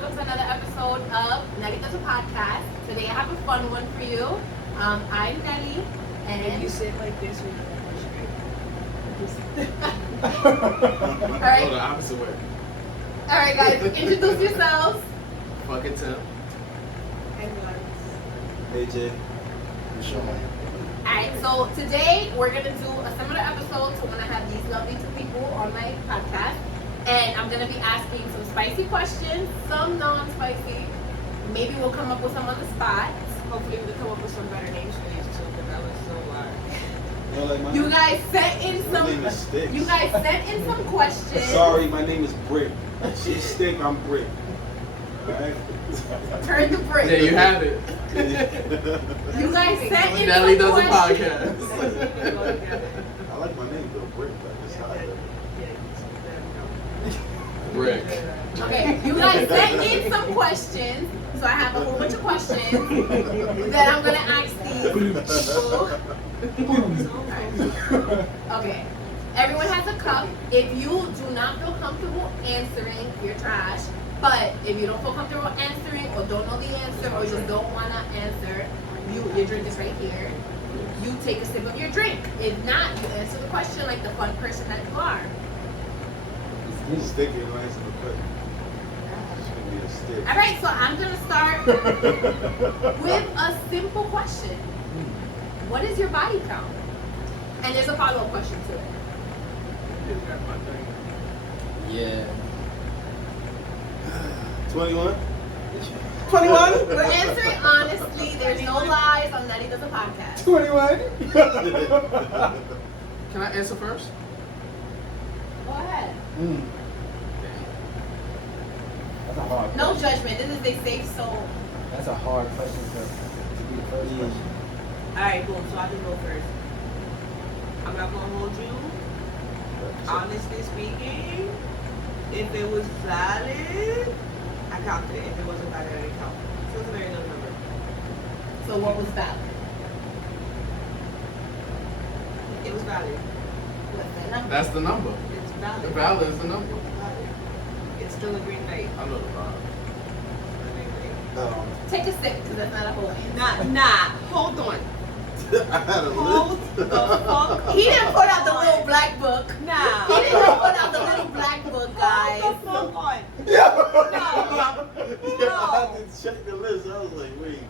welcome to another episode of Nelly Does A Podcast. Today I have a fun one for you. I'm Nelly, and If you sit like this, you're all right. Go the opposite way. All right, guys, introduce yourselves. Fucking Tim. AJ. Alright, so today we're gonna do a similar episode to when I have these lovely two people on my podcast. And I'm gonna be asking some spicy questions, some non-spicy. Maybe we'll come up with some on the spot. Hopefully we can come up with some better names for these two, because that was so wild. You guys sent in My name is Sticks. you guys sent in some questions. Sorry, my name is Brick. She's Stick, I'm Brick. Alright? Turn the brick. There you have it. You guys sent in Nelly some Does A questions. Podcast. I like my name though, Brick. Like, it's not like Brick. Okay, you guys sent in some questions, so I have a whole bunch of questions that I'm gonna ask these people. Okay, everyone has a cup. If you do not feel comfortable answering, you're trash. But if you don't feel comfortable answering, or don't know the answer, or just don't wanna answer, your drink is right here. You take a sip of your drink. If not, you answer the question like the fun person that you are. it's sticky and nice in the cut. It's gonna be a stick. All right, so I'm gonna start with a simple question. What is your body count? And there's a follow-up question to it. Yeah. 21? 21? We're answering honestly. There's no lies on Nelly Does A Podcast. 21? Can I answer first? Go ahead. That's a hard No question. judgment. This is a safe soul. That's a hard question to be the first question. Alright, boom, so I can go first. I'm not gonna hold you. Honestly speaking, if it was valid, I counted it. If it wasn't valid, I didn't count it. So it's a very low number. So what was valid? It was valid. What's the number? That's the number. It's valid. The valid is the number. Valid. It's still a green light. I know the vibe. Take a sip, because that's not a whole answer. Nah, hold on. I had a Hold list. the fuck. He didn't put out the little black book. Nah. He didn't put out the little black book, guys. Hold the fuck on. Yeah, I had to check the list. I was like, wait.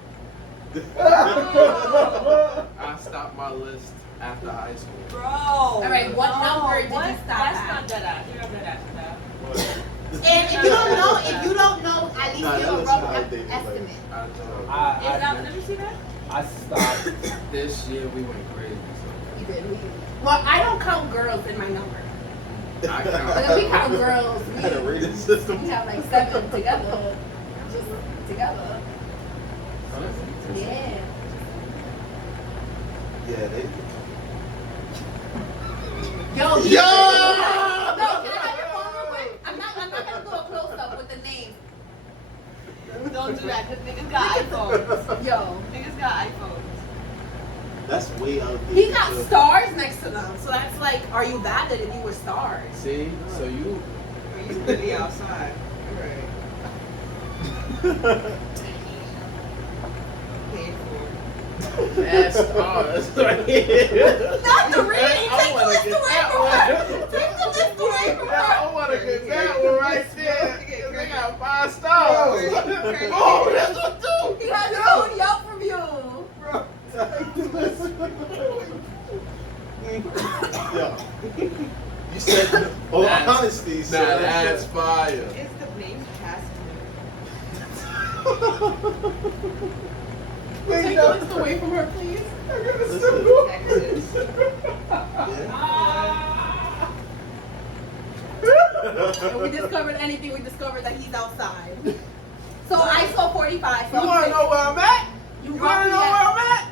I stopped my list after high school. Bro. All right, what number did you stop That's at? not dead ass. You're not dead ass for that. And if you don't know, at least Nah, give that a looks rough outdated, like- estimate. I told Let me see that. I stopped. this year we went crazy. You did. Well, I don't count girls in my number. I But count. if we count girls, I had a rating system. we have like 7 together. Just together. Yeah. Yeah, they. Yo, Yo! No, can I have your phone real quick? I'm not gonna do a close up with the name. Don't do that, because niggas got iPhones. Yo. Niggas got iPhones. That's way outdated. He got stars next to them. So that's like, are you valid if you were stars? See? So you. Or you really outside. Right. Paid for. That's stars right here. Not the ring! I Take the wanna list get away that from her! one. Take the list away from Yeah, her! I want to get that one right there. They got 5 stars. Yo. Oh, that's what do. He has his own Yelp review! Yeah. You said, oh, That's- honesty, Nah, so that's fire. It's the name Take the list away from her, please. Texas. If we discovered anything, we discovered that he's outside. So I saw 45. So You want to know where I'm at? You You want to roughly know at- where I'm at?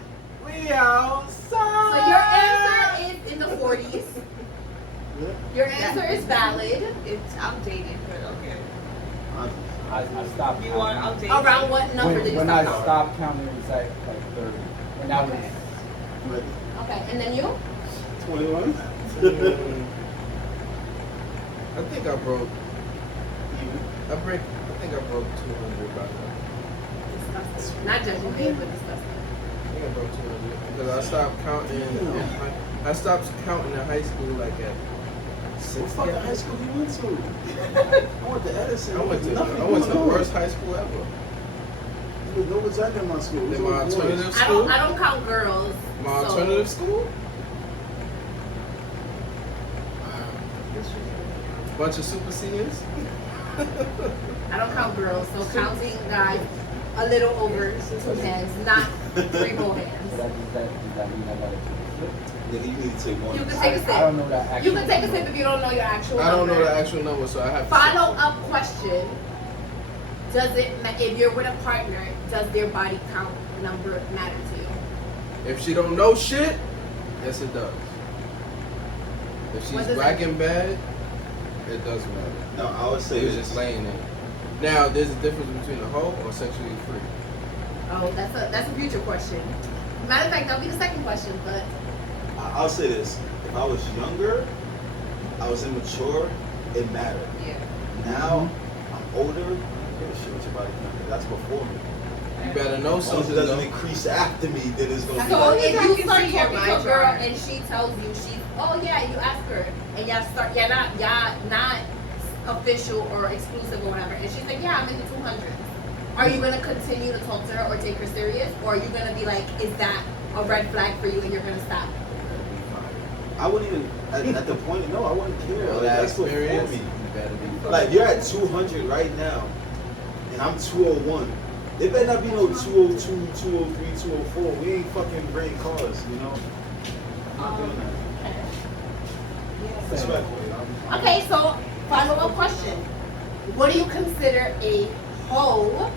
We outside. So your answer is in the 40s. Your answer is valid. It's outdated, but okay. I stopped You are counting. outdated. Around what number did you When I stop counting? stopped counting, it was like 30. When I was Okay, and then you? 21? I think I broke. I think I broke 200 by now. Disgusting. Not judging me, but disgusting. I think I broke 200 because I stopped counting. I stopped counting in high school like at What 6. fucking high school you went to? I went to Edison. I went to Nothing the going worst on. high school ever. There was no vagina in my school. It was In my all boys. alternative I school. don't count girls. My so- alternative school. Bunch of super seniors. I don't count girls, so counting guys a little over 2 hands, not 3 whole So hands. does that mean I gotta take a sip? Nigga, you need to take one. You can take a sip. I don't know that actual You can take a number. sip if you don't know your actual I don't know number. the actual number, so I have to. Follow up question: does it if you're with a partner, does their body count number matter to you? If she don't know shit, yes it does. If What she's does black that- and bad, it doesn't matter. No, I would say She was this. just laying there. Now, there's a difference between a hoe or sexually free. Oh, that's a future question. Matter of fact, that'll be the second question, but I'll say this. If I was younger, I was immature, it mattered. Yeah. Now, I'm older, I don't give a shit what your body count. That's before me. You better know As long as something. it doesn't though. increase after me, then it's gonna be so like, if I you can start see your talking to a mind girl chart. and she tells you you ask her and y'all not official or exclusive or whatever, and she's like, yeah, I'm in the 200s. Are you gonna continue to talk to her or take her serious, or are you gonna be like, is that a red flag for you and you're gonna stop? I wouldn't even, at the point, no, I wouldn't care. All Like, that that's before experience, me. you better be. Like, you're at 200 right now, and I'm 201. There better not be no 202, 203, 204. We ain't fucking bringing cars, you know? I'm not doing that. Respectfully. Okay, so follow-up question. What do you consider a hoe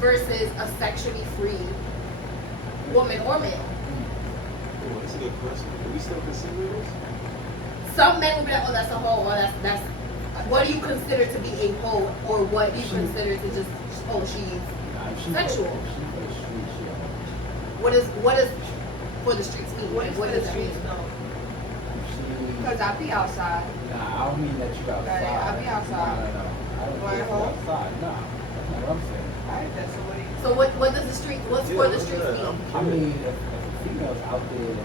versus a sexually free woman or male? Oh, that's a good question. Do we still consider this? Some men will be like, oh, that's a hoe, or that's what do you consider to be a hoe, or what do you consider to just, oh, she's sexual? What is for the streets mean? What is What the does that mean? streets know? Because I be outside. Nah, I don't mean that you outside. Right, I be outside. No. I don't Going mean home? outside. Nah, that's not what I'm saying. Alright, that's what it is. So what does the street? What's for the streets mean? I mean, if a female's out there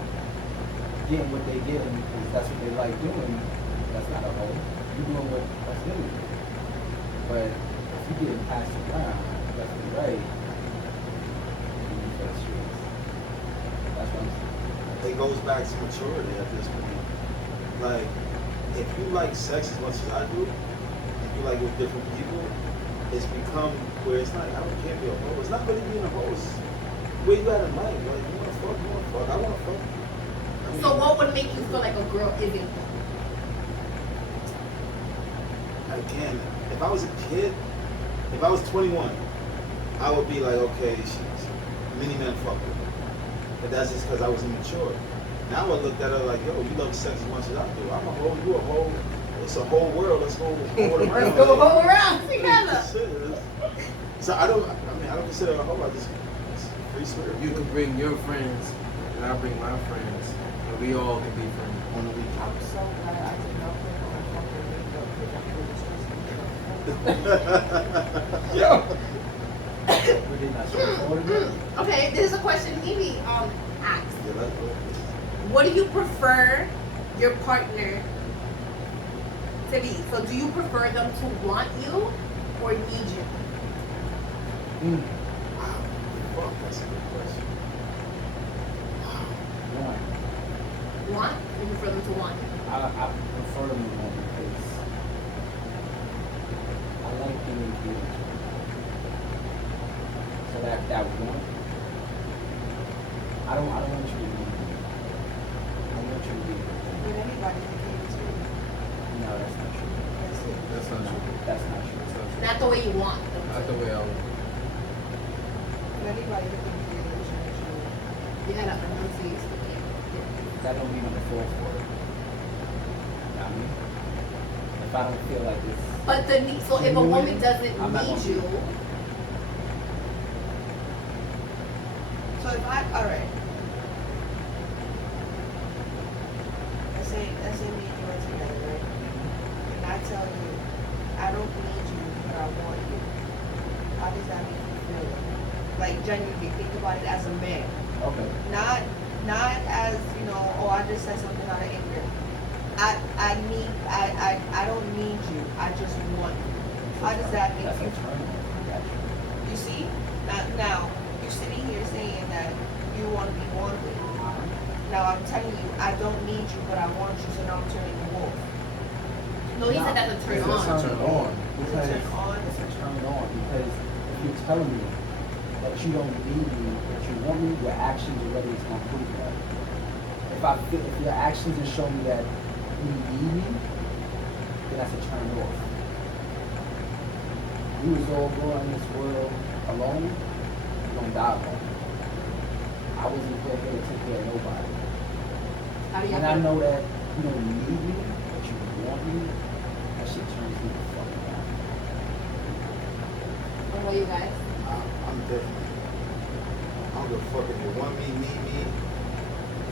getting what they getting because that's what they like doing, that's not a hoe. You doing what's good. But if you getting passed around, left and right, you need for the streets. That's what I'm saying. It goes back to maturity at this point. Like, if you like sex as much as I do, and you like with different people, it's become where it's not, I don't care if you're a hoe. It's not really being a hoe. It's where you at in life. Like, you wanna fuck, I wanna fuck. I mean, So what would make you feel like a girl isn't? again, if I was a kid, if I was 21, I would be like, okay, she's mini man fuck with her. But that's just because I was immature. Now I looked at her like, yo, you love sex as much as I do. I'm a hoe, you a hoe. It's a whole world. Let's go hold around. Let's go all around together. So I don't consider her a hoe. I just it's free spirit. You can bring your friends, and I bring my friends, and we all can be friends. On the weekend. I'm so glad I did not put on fucking makeup because I feel the streets. Yo. Were they not straightforward? Okay, this is a question Nivi asked. Yeah, let's go. What do you prefer your partner to be? So do you prefer them to want you or need you? Fuck, that's a good question. One. Want? You prefer them to want you? I prefer them to want because I like being engaged. So that one, I don't want you to be. I want you to be. But anybody can do it too. No, that's not true. That's it. That's not true. That's not true. That's not true. Not the way you want them Not to. the way I want. But anybody can do it too. You gotta enunciate. That don't mean I'm a fool for it. You know what I mean? If I don't feel like it's But the need, so if a woman doesn't I'm not need gonna you, do it. So if alright. Let's say me and you are together, right? And I tell you, I don't need you, but I I want you. How does that make you feel? Like genuinely think about it as a man. Okay. Not as, oh, I just said something out of anger. I don't need you. I just want you. How does that make That's you a turn on. You see? Now you're sitting here saying that you want to be wanted. Now I'm telling you, I don't need you, but I want you, so now I'm turning you off. No, he said that's a turn It's on. a turn on. It's a Because turn on. it's a turn on because if you're telling me that you don't need me, that you want me, your actions are ready to prove that. If your actions are showing me that you need me, then that's a turn off. We was all born in this world alone, we're gonna die alone. I wasn't put here to take care of nobody. How do you And I feel? know that you don't need me, but you want me, that shit turns me the fuck down. What about you guys? I'm different. I don't give a fuck if you want me, need me.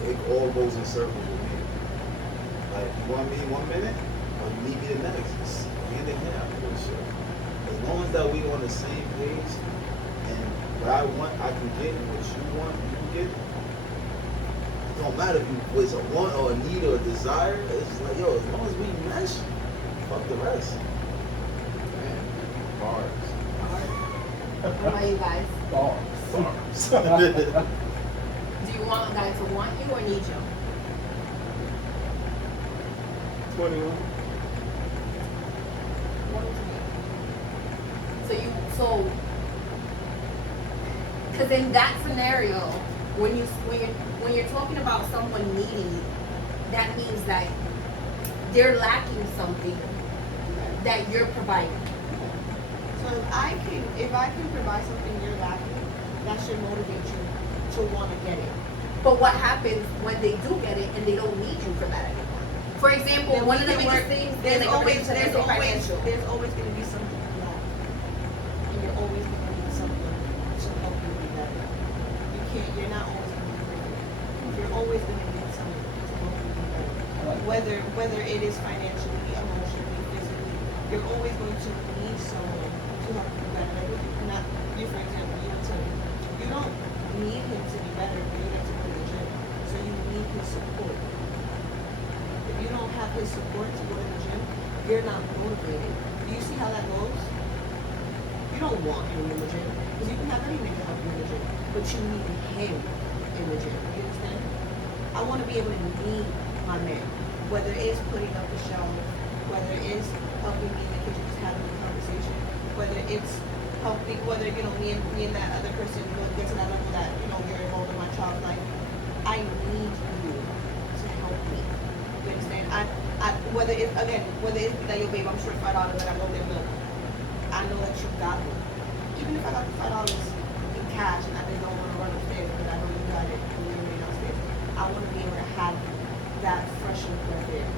It all goes in circles with me. Like, you want me 1 minute, or you need me the next. It's hand in hand. I don't give a shit. As long as that we on the same page, and what I want, I can get, and what you want, you can get. It don't matter if you was a want or a need or a desire. It's just like, yo, as long as we mesh, fuck the rest. Man, bars. What about you guys? Bars. Bars. Do you want a guy to want you or need you? 21. Because in that scenario, when you're talking about someone needing you, that means that they're lacking something that you're providing. So if I can provide something you're lacking, that should motivate you to want to get it. But what happens when they do get it and they don't need you for that anymore? For example, Then one we of the can biggest work- things there's in a always relationship is financial. there's always going to be something wrong, and you're always going to need something to help you be better. You're not always going to be perfect. You're always going to need something to help you be better. Whether it is financially, emotionally, physically, you're always going to need someone to help you be better. Like, not you, for example, you don't need him to be better, but you like to go to the gym, so you need his support. If you don't have his support to go to the gym, you're not motivated. Do you see how that goes? You don't want him in the gym, because you can have any nigga help you in the gym, but you need him in the gym. You understand? I want to be able to need my man, whether it's putting up the shelf, whether it's helping me in the kitchen, just having a conversation, whether it's helping, whether me and that other person get to that level that you're involved in my child's life. I need you to help me. You understand? Whether it's like, yo, babe, I'm short $5 and I go get milk. I know that you got me. Even if I got the $5 in cash and I just don't want to run upstairs, but I know you got it and you're really downstairs. I want to be able to have that fresh look right there.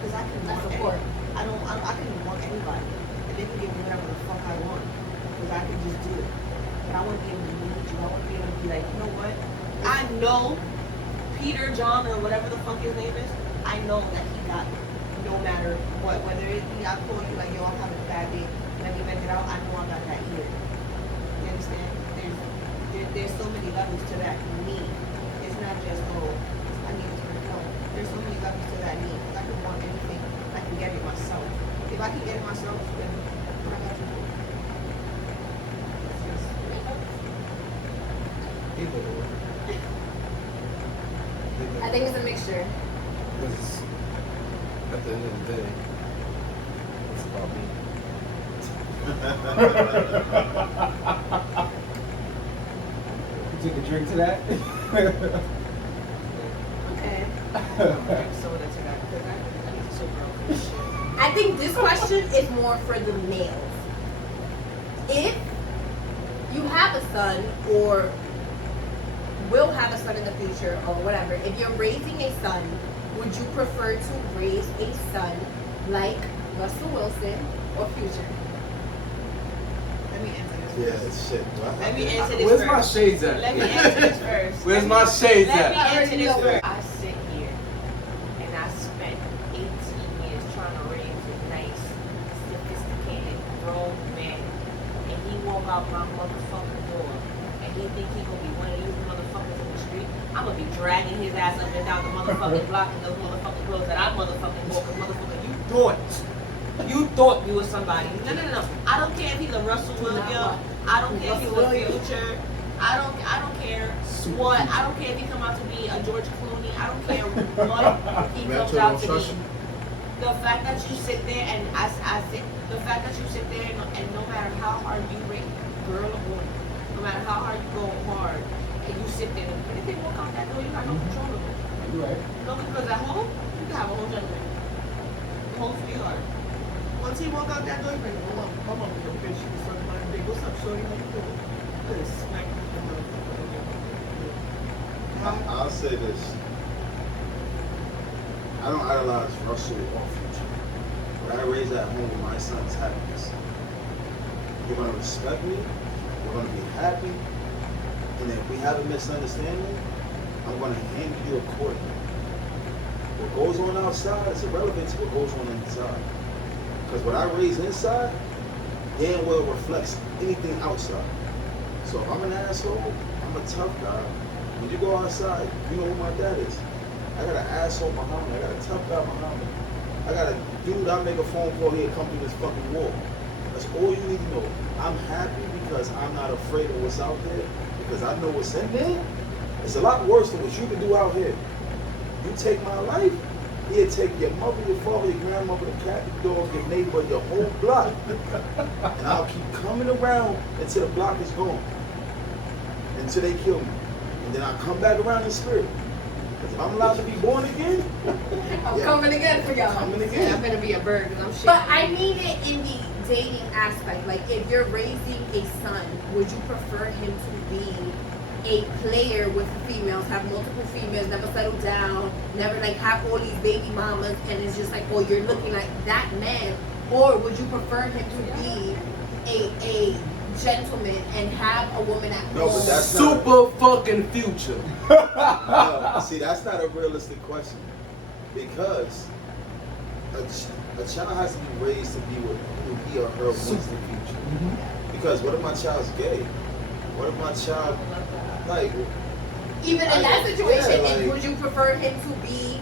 Because I can That's want support. I can want anybody. And they can give me whatever the fuck I want. Because I can just do it. But I want to be able to need you. I want to be able to be like, you know what? I know Peter, John, or whatever the fuck his name is, I know that he got me. No matter what. Whether it be I call you like, yo, I'm having a bad day. Let me vent it out. I know I got that here. You understand? There's so many levels to that need. It's not just, oh, I need to turn it on. There's so many levels to that need. I can want anything. I can get it myself. If I can get it myself, then what I got to do? I think it's a mixture. Because at the end of the day, it's about me. You took a drink to that? Okay. Drink soda to that because I need to sober up for this shit. I think this question is more for the males. If you have a son or will have a son in the future or whatever, if you're raising a son, would you prefer to raise a son like Russell Wilson or Future? Let me answer this Yeah, first. it's shit. Let me answer this Where's first. my shades at? Let me answer this first. Where's my shades Let me at? answer this first. I sit here and I spent 18 years trying to raise a nice, sophisticated, grown motherfucking block and those motherfucking clothes that I motherfucking bought. Cause motherfucker, you thought you was somebody. No. I don't care if he's a Russell Williams. I don't care if he's a Future. I don't care what. I don't care if he come out to be a George Clooney. I don't care what he comes out to be. The fact that you sit there and the fact that you sit there and no matter how hard you rate girl or boy, no matter how hard you go hard, and you sit there, and if they walk out that door, you got no control of it. You're right. No, because at home, you can have a whole gentleman, a whole sweetheart. Once he walk out that door, you bring him, come on, little bitch, you suck my dick. What's up, shorty? How you doing? Good, smack the motherfucker. I'll say this. I don't idolize Russell or Future. What I raise at home with my son's happiness. You're gonna respect me, we're gonna be happy, and if we have a misunderstanding, I'm gonna handle you accordingly. What goes on outside is irrelevant to what goes on inside. Because what I raise inside, damn well reflects anything outside. So if I'm an asshole, I'm a tough guy. When you go outside, you know who my dad is. I got an asshole behind me. I got a tough guy behind me. I got a dude, I make a phone call here, come through this fucking wall. That's all you need to know. I'm happy because I'm not afraid of what's out there, because I know what's in there. It's a lot worse than what you can do out here. You take my life, he'll take your mother, your father, your grandmother, the cat, the dog, your neighbor, your whole block. And I'll keep coming around until the block is gone. Until they kill me. And then I'll come back around in spirit. If I'm allowed to be born again, I'm coming again for y'all. coming Yeah, again. I'm gonna be a bird because I'm shit. But I mean it in the dating aspect. Like, if you're raising a son, would you prefer him to be a player with females, have multiple females, never settle down, never like have all these baby mamas, and it's just like, oh, you're looking like that man? Or would you prefer him to be a gentleman and have a woman at No, home? but that's Super fucking Future. No, see, that's not a realistic question, because a child has to be raised to be what who he or her wants in the future. Because what if my child's gay? What if my child, like, Even in that situation, yeah, like, would you prefer him to be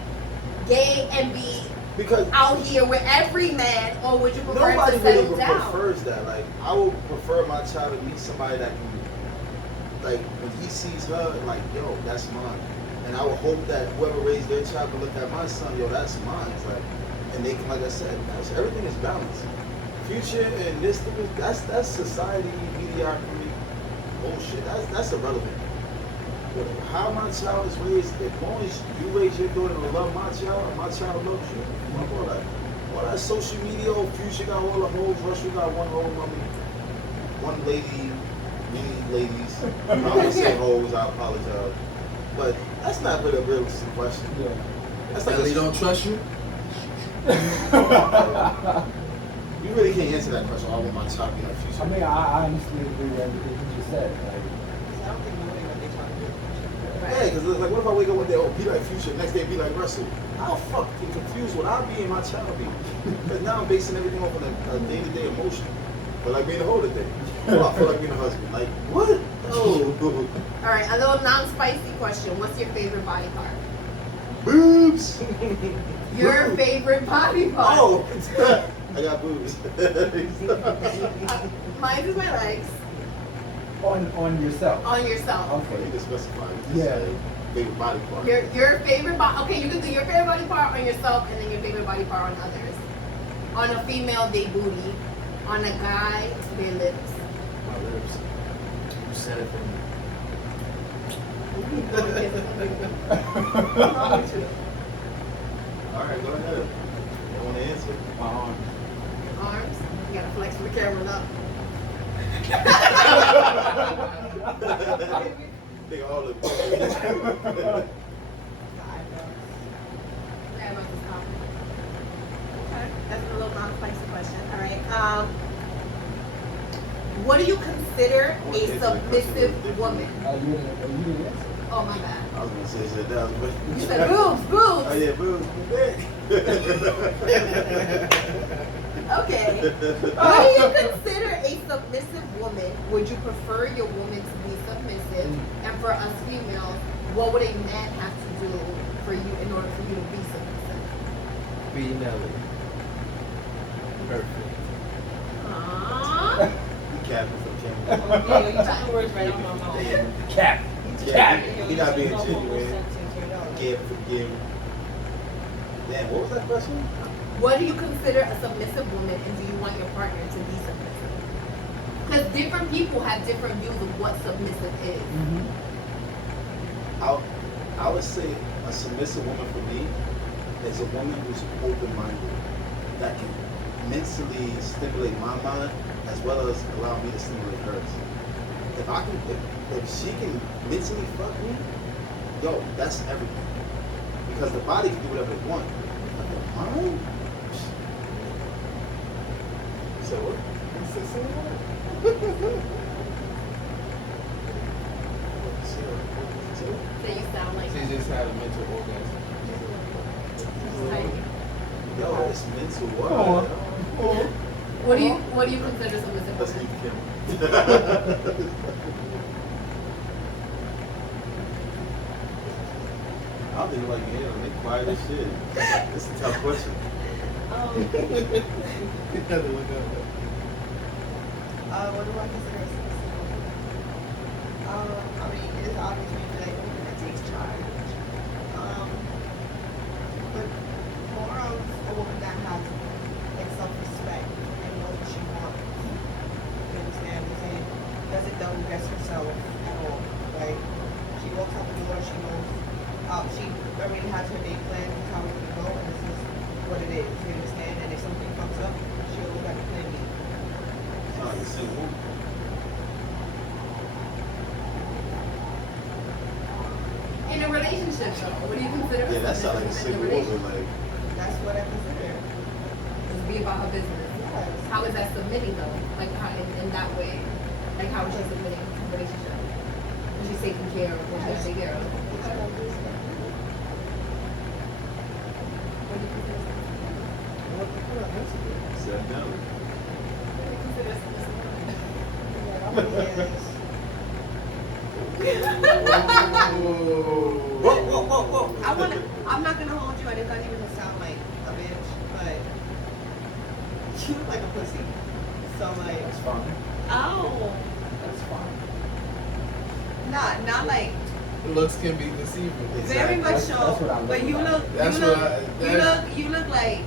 gay and be because out here with every man, or would you prefer him nobody to really settle down? prefers that. Like, I would prefer my child to meet somebody that can, like, when he sees her, like, yo, that's mine. And I would hope that whoever raised their child can look at my son, yo, that's mine. It's like, and they can, like I said, everything is balanced. Future and this thing, that's society, mediocrity, bullshit. That's irrelevant. But how my child is raised, as long as you raise your daughter to love my child, and my child loves you, all that social media, Future got all the hoes, Russell got one hoe, one lady, many ladies. I would say hoes, I apologize. But that's not really a realistic question. Yeah. That's like Nelly don't trust you? You really can't answer that question. I want my child to be like Future. I mean, I honestly agree with everything you just said. Like, I don't think nobody what they trying to do. Yeah, because like, what if I wake up one day, oh, be like Future, next day be like Russell? How fucking confused would I be and my child be? Because now I'm basing everything off of a day-to-day emotion. But like being a whole day. Oh, I feel like being a husband. Like, what? Oh. All right, a little non-spicy question. What's your favorite body part? Boobs! Your favorite body part? Oh, I got boobs. Mine is my legs. on yourself. On yourself. You Okay. need to specify. Yeah. Favorite body part. Your favorite body. Okay, you can do your favorite body part on yourself, and then your favorite body part on others. On a female, they booty. On a guy, their lips. My lips. You said it for me. Alright, go ahead. I want to answer. My arms. Arms. You gotta flex for the camera up. They all look good. Okay, that's a little non-spicy question. All right. What do you consider a submissive woman? You didn't answer. Oh my bad. I was gonna say shit down, but You said boobs, boobs. Oh yeah, boobs. Okay. What do you consider a submissive woman? Would you prefer your woman to be submissive? And for us females, what would a man have to do for you in order for you to be submissive? Be Nelly. Perfect. Aww. You capping for Kim. Okay, you took the words right out my mouth. Cap. Yeah, Yo, he you not took being the whole genuine. sentence right out. Forgive. Damn, what was that question? What do you consider a submissive woman, and do you want your partner to be submissive? Because different people have different views of what submissive is. I would say a submissive woman for me is a woman who's open-minded, that can mentally stimulate my mind as well as allow me to stimulate hers. If she can mentally fuck me, yo, that's everything. Because the body can do whatever it wants. But the mind? So what? You said So you sound like She just had a mental orgasm. yo, it's mental. What? What do you consider submissive Let's woman? keep Kim. I don't think like yeah, they quiet as shit. It's a tough question. What do I consider a submissive woman? I mean, it is obviously like a woman that takes charge. But more of a woman that has like self-respect and knows what she wants. You understand what I'm saying? Doesn't double dress herself at all. Like she walks out the door, she knows. She already has her day plan and how it's gonna go, and this is what it is. You understand? And if something comes up, she always got a plan B. No, you see who? In a relationship, though, what do you consider a Yeah, that sounds like a submissive single woman in a woman. relationship? Like, That's what I consider. Just be about her business. Yes. How is that submitting though? Like how in that way? Like how is she submitting to the relationship? When she's taking care of what she has to take care of. What do you consider submissive? said no. What do you consider submissive Whoa. I'm not gonna hold you, and it's not even gonna sound like a bitch, but you look like a pussy. So like, That's fine. oh, That's fine. not like Looks can be deceiving. very much That's what so. I But love you about look, it. That's you what look, I- you that's- look, you look like,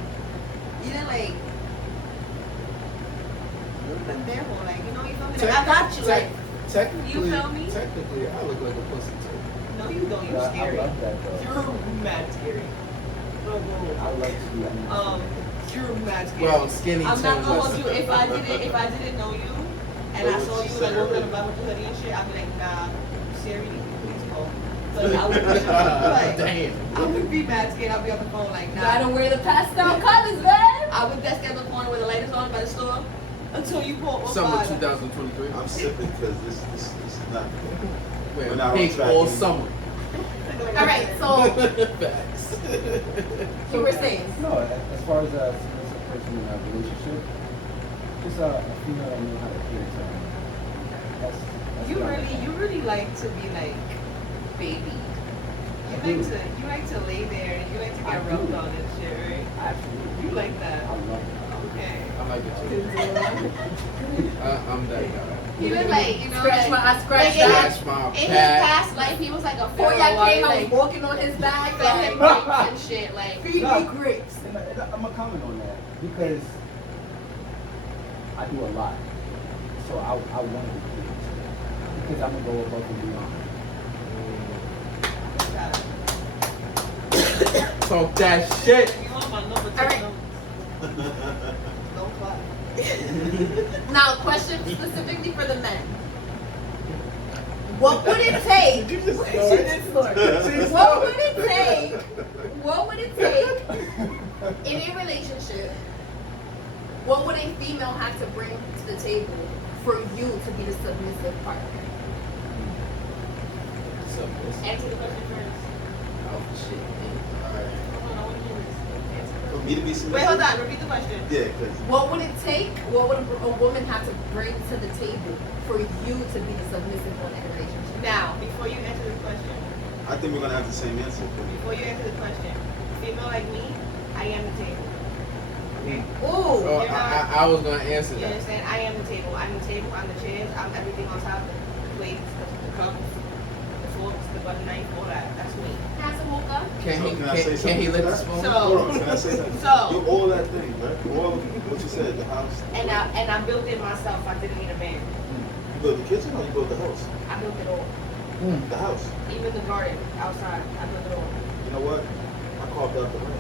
pendejo, like you know, you feel me? Like, I got you, like. Technically, You feel me? Technically, I look like a pussy too. No, you don't. You're I scary. love that though. You're mad scary. I like to be You're mad scary. Well, skinny I'm not too, gonna but- hold you if I didn't know you and I saw you like walking about with your hoodie and shit. I'd be like, nah, Siri, please call. But I would like, Damn. I would be mad scared. I'd be on the phone like, nah. Gotta wear the pastel colors, babe. I would desk at the corner where the light is on by the store until you pull up. Summer 2023. I'm sipping because this is not. Wearing We're not on pink track all anymore. summer. All right, so Facts. you were saying. No, as far as a submissive person in a relationship, just a female that knows how to cater to them. That's You what I'm really, saying. you really like to be like baby. I do. You like to lay there and you like to I get do. rubbed on and shit, right? Absolutely. You like that. I love it. Okay. I like it too. I'm that guy. He look like, you know, Scratch my, I scratched like that. Scratch my in his back. past life, he was like a Before pharaoh. y'all came, I was like, walking on his back, fed him like, grapes and shit. Like, feed me grapes. And I'm gonna comment on that because I do a lot, so I want to be catered to because I'm gonna go above and beyond. Talk that shit. you want my number? All right. Don't clap. Now, question specifically for the men. What would it take? Did you just She did snort. What would it take? What would it take in a relationship? What would a female have to bring to the table for you to be the submissive partner? Answer the question first. Oh shit. Alright. Hold on, I want to hear this. For me to be submissive. Wait, hold on. Repeat the question. Yeah, because What would it take? What would a woman have to bring to the table for you to be the submissive one in a relationship? Now, before you answer the question, I think we're gonna have the same answer. Before you answer the question, female like me, I am the table. Okay? Ooh. Oh, I was gonna answer You that. understand? I am the table. I'm the table. I'm the chairs. I'm everything on top. The plates, the cups, the forks, the butter knife, all that. That's me. Have some mocha. Can So he can I say can he something lick to the that? spoon? So- Hold on, can I say something? So- You're all that thing, right? You're all what you said, the house. And I built it myself. I didn't need a man. You built the kitchen or you built the house? I built it all. The house. Even the garden outside. I built it all. You know what? I carved out the rain.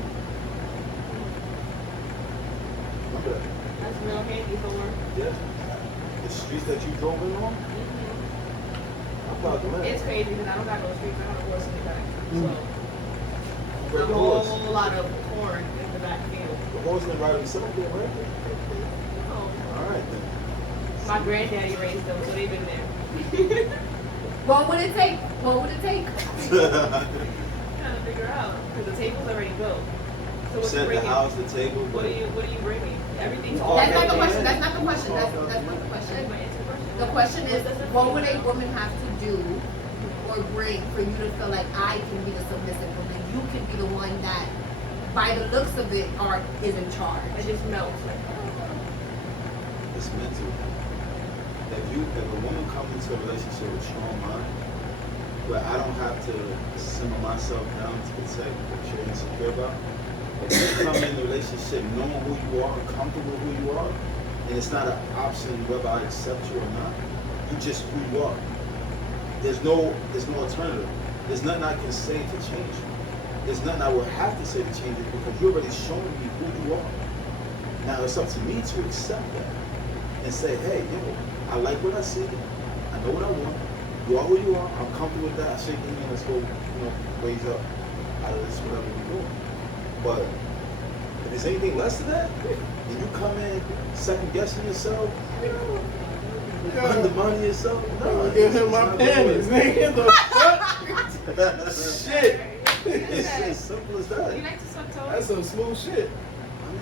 Remember that? That's real handy for work. Yeah. The streets that you drove in on, I carved the rain. It's crazy because I don't got no streets. I got a horse in the back. So Where's a the horse? whole lot of corn in the back field. The horse didn't ride himself there, right? Oh. All right then. My granddaddy raised them, so they've been there. What would it take? What would it take? Trying to figure out because the table's already built. So what you Set the bringing? house, the table. What are you bringing? Everything's all That's not the ready. question. That's not the question. That's not the question. The question is, what would a woman have to do or bring for you to feel like I can be the submissive woman? You can be the one that, by the looks of it, is in charge. It just melts. It's mental. If a woman comes into a relationship with strong mind, where I don't have to simmer myself down to protect what you're insecure about, if you come in the relationship knowing who you are and comfortable with who you are, and it's not an option whether I accept you or not, you just who you are. There's no alternative. There's nothing I can say to change you. There's nothing I will have to say to change it because you're already showing me who you are. Now it's up to me to accept that and say, hey, I like what I see. I know what I want. You are who you are. I'm comfortable with that. I shake your hand. Let's go, raise up out of this, whatever we're doing. But if there's anything less than that, and you come in second guessing yourself, undermining yourself, no, Give him my panties, nigga. The fuck? Shit. It's as simple as that. You like to suck toes? That's some smooth shit.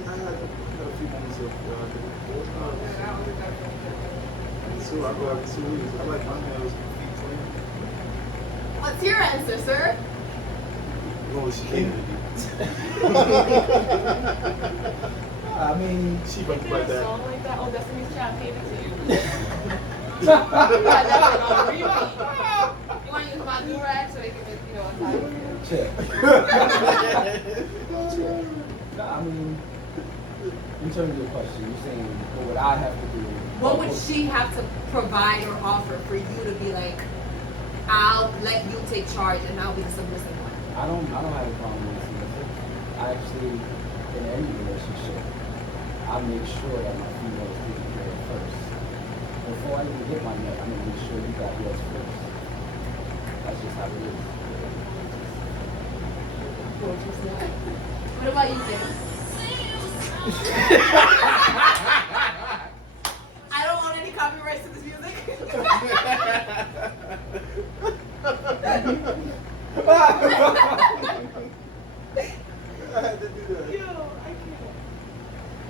I had a few moments of so I go every 2 weeks. I like my nails feet clean. What's your answer, sir? No, she can't. I mean, She Is fucking there like a that. song like that? Oh, Destiny's Child gave it to you. You had that one on repeat. You want to use my do-rag so they can, untie check. I mean, in terms of your question, you're saying, what would I have to do? What would she have to provide or offer for you to be like, I'll let you take charge and I'll be the submissive one? I don't have a problem with submissive. I actually, in any relationship, I make sure that my female is taken care of first. Before I even get my nut, I'm gonna make sure you got yours first. That's just how it is. What about you, Jim? I don't own any copyrights to this music. I had to do that. Yo, I can't.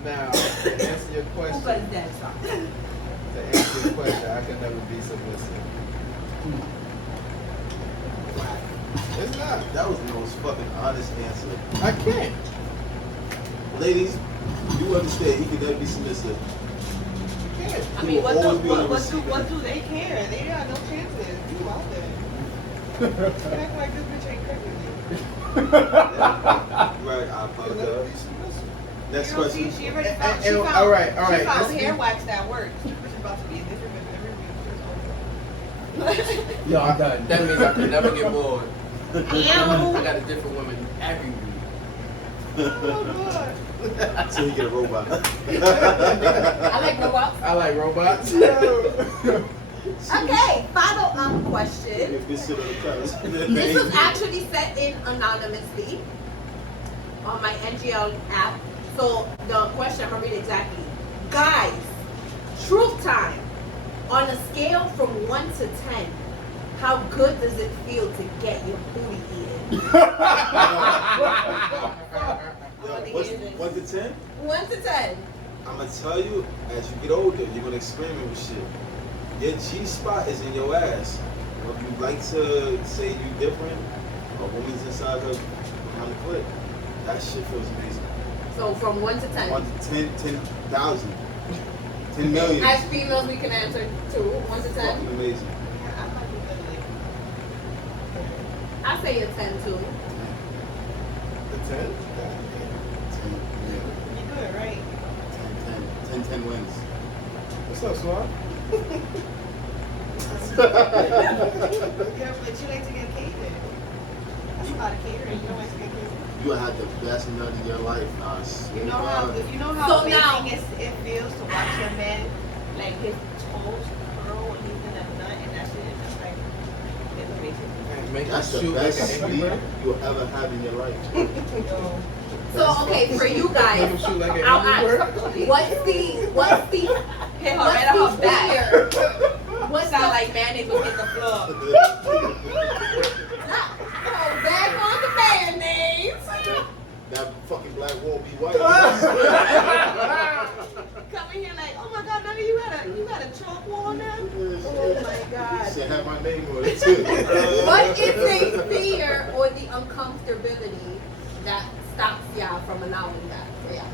Now, to answer your Who question, got that song? to answer your question, I can never be submissive. It's not. That was the most fucking honest answer. I can't. Ladies, you understand he can never be submissive. I can't. I He mean, will what always be on the do receiving. they care? They got no chances. You out there. You act like this bitch ain't crazy. Right, I I can never be apologize. submissive. Next You know, question. she already found, And- she and- found, all right, she found let's hair be- wax that works. She's about to be a different every Yo, I'm done. That means I can never get bored. Ew. I got a different woman every week. Oh, God. So you get a robot. I like robots. I like robots. Okay, follow-up question. If this shit on the couch. This was actually sent in anonymously on my NGL app. So the question, I'm gonna read it exactly. Guys, truth time. On a scale from 1 to 10, how good does it feel to get your booty eaten? What's 1 to 10? 1 to 10. I'm gonna tell you, as you get older, you're gonna experiment with shit. Your G spot is in your ass. If you like to say you different, a woman's inside her behind the clit, that shit feels amazing. So from 1 to 10. 1 to 10,000. 10 million. As females, we can answer to 1 to 10. Fucking amazing. Yeah, I like it good lick. I say a 10 too. The 10? 10, yeah. You do it right. 10 wins. What's up, Swab? Yeah, but you like to get catered. That's a lot of catering. You don't like to get catered. You had the best nut in your life, Nas. You know how So now- amazing it feels to watch your man like his toes curl when he's in a nut and that shit is just like it's amazing. And make That's it the shoot like best an sleep Angry Bird? you'll ever have in your life. Yo, So okay, for you guys, Make him shoot like an I'll Angry ask, Bird? what's the hit her what's right on her the back. fear? What's Sound the like mayonnaise will hit the floor. back on the mayonnaise? That fucking black won't be white. Come in here like, oh my god, Nelly, you got a chalk wall now? Oh my god. Should have my name on it too. What is the fear or the uncomfortability that stops y'all from allowing that for y'all?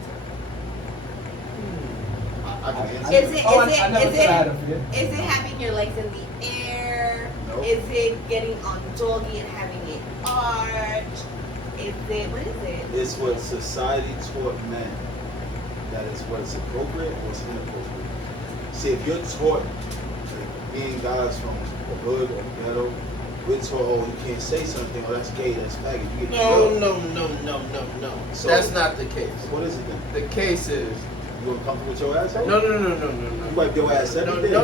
I can answer. Is it I never said I had a fear. is it having your legs in the air? Nope. Is it getting on doggy and having it arch? Is it what is it? It's what society taught men. That is what's appropriate or what's inappropriate. See, if you're taught, like, being guys from the hood or the ghetto, we're taught, oh, you can't say something, oh, that's gay, that's faggot. You get killed. No. So- That's not the case. What is it then? The case is You uncomfortable with your asshole? no. You wipe your ass every day? No. All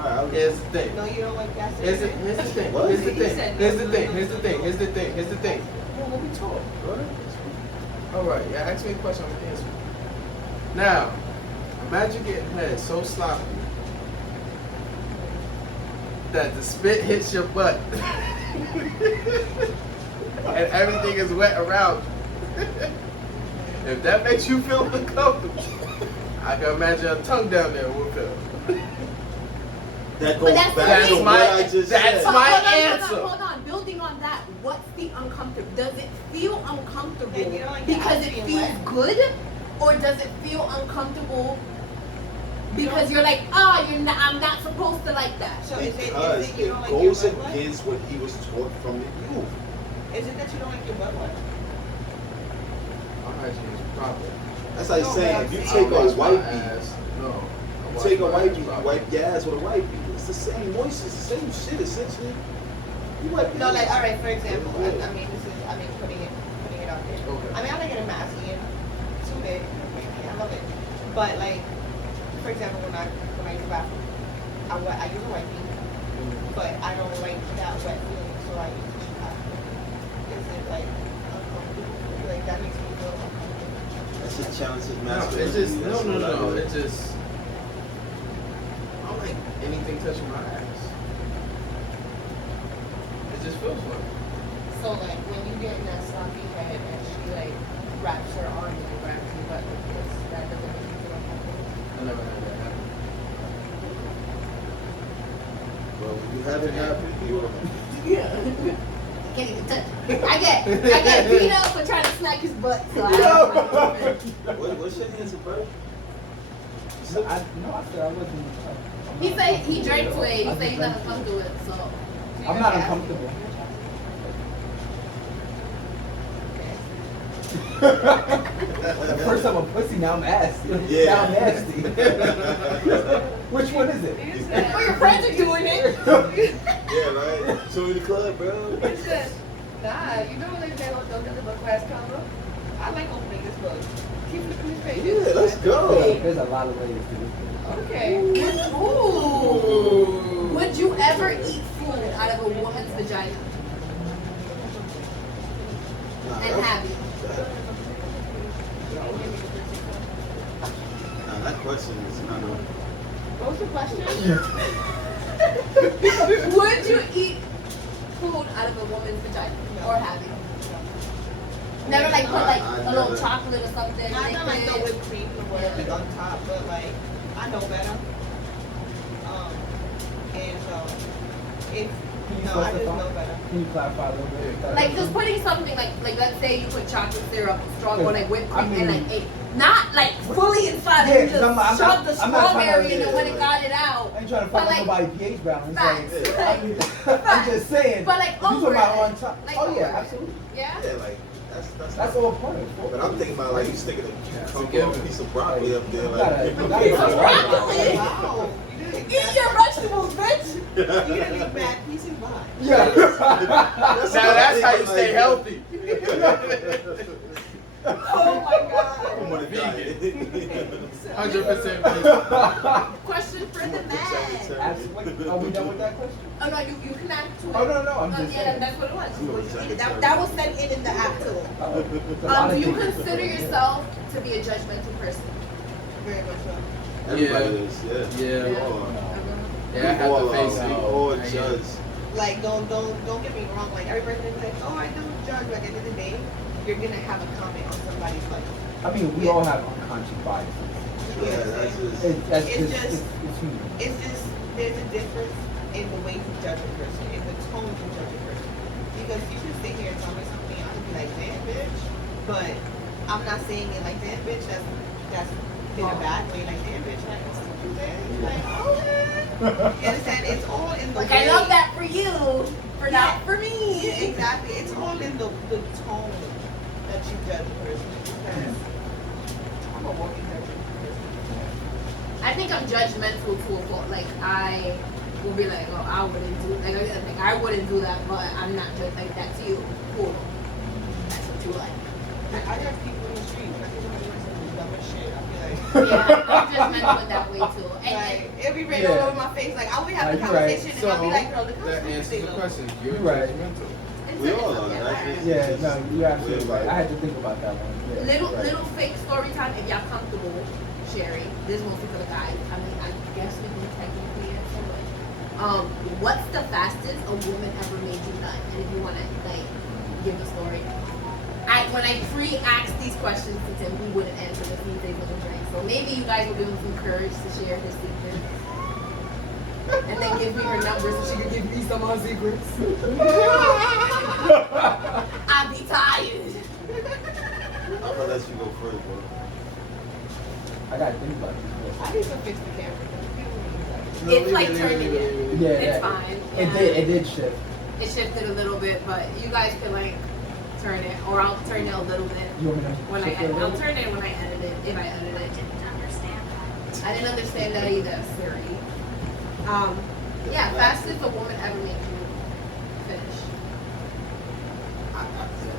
right, Here's the thing. No, you don't like that. Here's the thing. What? Here's the You thing. said Here's no, the thing. no, Here's the no, thing. no. Here's the thing. Here's the thing. Well, what we taught, brother? All right. Yeah, ask me a question. I'm gonna answer. Now, imagine getting head so sloppy that the spit hits your butt and everything is wet around you. If that makes you feel uncomfortable, I can imagine a tongue down there will feel. That But goes that's back the to thing. what I just That's said. my hold on, answer. Hold on. Building on that, what's the uncomfortable? Does it feel uncomfortable Then you don't like your because ass it being feels wet? good, or does it feel uncomfortable because you're like, I'm not supposed to like that? So is Because it you it don't like your goes butt wet? against what he was taught from the youth. Is it that you don't like your butt wet? My hygiene is proper. That's like No, saying but if you I'm take I a wash my white beat, ass. No. I you wash take a my white ass beat, you proper. wipe your ass with a white beat. It's the same moisture, it's the same shit essentially. You wipe your No, like ass. all right. For example, Yeah. I mean putting it out there. Okay. I mean I like it in masculine, too big. I love it. But like, for example, when I use the bathroom, I use a white beat, but I don't like that wet feeling, so I use tissue paper. Is it like uncomfortable? Like that makes me feel uncomfortable. That shit challenges No, masculinity. it's just That's what I no. do. It just I don't like anything touching my ass. It just feels fun. So like when you get in that sloppy head and she like wraps her arm and grabs your butt like this, that doesn't make you feel uncomfortable. I never had that happen. Well, when you have it happen, you're Yeah. Can't even touch it. I get beat up for trying to smack his butt. So I don't what's your answer, bro? I said I wasn't. He said he drank today. He said he's not comfortable with it. So I'm not uncomfortable. First I'm a pussy, now I'm ass. Yeah. Now I'm nasty. Which one is it? well, your friends are doing it. Yeah, right. Show me the club, bro. It's just, nah, you know they don't get the book class combo. I like opening this book. Keep flipping these pages. Yeah, let's go. There's a lot of layers to this. Okay. Ooh. Would you ever eat food out of a woman's vagina and have it? Nah, that question is kind of. What was the question? Would you eat food out of a woman's vagina or have it? Never like put like I a little never. chocolate or something. Not like liquid? no whipped cream or whatever on top, but like I know better. And so if Can you No, I just specify? know better. Can you clarify a little bit? Like just putting something like let's say you put chocolate syrup, or like whipped cream, I mean- and like it, not like fully inside. Yeah, Yeah, you 'cause just I'm shove the not trying to- strawberry in it when yeah, it got it out. I ain't trying to But fuck like- up nobody's pH balance. Facts. Like, I'm just saying. But like if you talking over about it. on top. Like Oh over yeah, it. absolutely. Yeah. Yeah, like That's all part of it. But I'm thinking about like you sticking a cucumber or a piece of broccoli up there, You gotta- like. you gotta- Piece of broccoli. Wow. Eat your vegetables, bitch. You're gonna be mad peace and mind. Yeah. Now that's how you stay healthy. Oh my god. I'm on a diet. 100% vegan. Question for the man. Absolutely. Are we done with that question? Oh no, you can add to it. Oh, no, I'm just yeah, saying. that's what it was. You were trying to tell me. That was sent in the app too. It's a lot Do of you things. consider yourself to be a judgmental person? Very much so. Everybody is, yeah. Yeah. We all are. Yeah, I We have all to face are. We it. all I am. judge. Like, don't get me wrong. Like, every person is like, oh, I don't judge. But at the end of the day, you're gonna have a comment on somebody's life. I mean, we all have unconscious biases. Yeah, that's just. That's It's just, just- it's human. It's just there's a difference in the way you judge a person, in the tone you judge a person. Because you can sit here and tell me something, I can be like, damn, bitch. But I'm not saying it like, damn, bitch. That's in a bad way. Like, damn, bitch. Like, what's up with that? Like, okay. You understand? It's all in the Like way. I love that for you, for not for Yeah, me. exactly. It's all in the tone that you judge a person. Because I'm a walking judgment person. I think I'm judgmental to a fault. Like I will be like, oh, I wouldn't do like I wouldn't do that, but I'm not just like that to you. Cool. That's what you like. I got people in the street when I see somebody doing some dumb as shit. I feel like. Yeah, I'm judgmental in that way too. And Like, it'll be written all over my face. Like, I would have the You're right. conversation So, and I'll be like, girl, look how that stupid answers they the look. question. You're You're right. judgmental. it's We a- all are. yeah, That's alright. just- Yeah, no, you're absolutely We're right. like- I had to think about that one. Yeah, Little right. little fake story time if y'all comfortable sharing. This is mostly for the guys. I mean, I guess we can technically answer it. What's the fastest a woman ever made you nut? And if you wanna like give the story. When I pre-asked these questions to Tim, he wouldn't answer the few days of the drink. So maybe you guys will give him some courage to share his secrets. And then give me her number so she can give me some of her secrets. I'll be tired. I'm gonna let you go first, bro. I gotta think about this. I need to fix the camera. It's like turning it. Yeah, It's yeah. fine. It Yeah. did shift. It shifted a little bit, but you guys can like turn it, or I'll turn it a little bit You want me to when I shift it a edit. I'll little? turn it when I edit it, if I edit it. I didn't understand that either, Siri. Yeah, fastest a woman ever made you finish.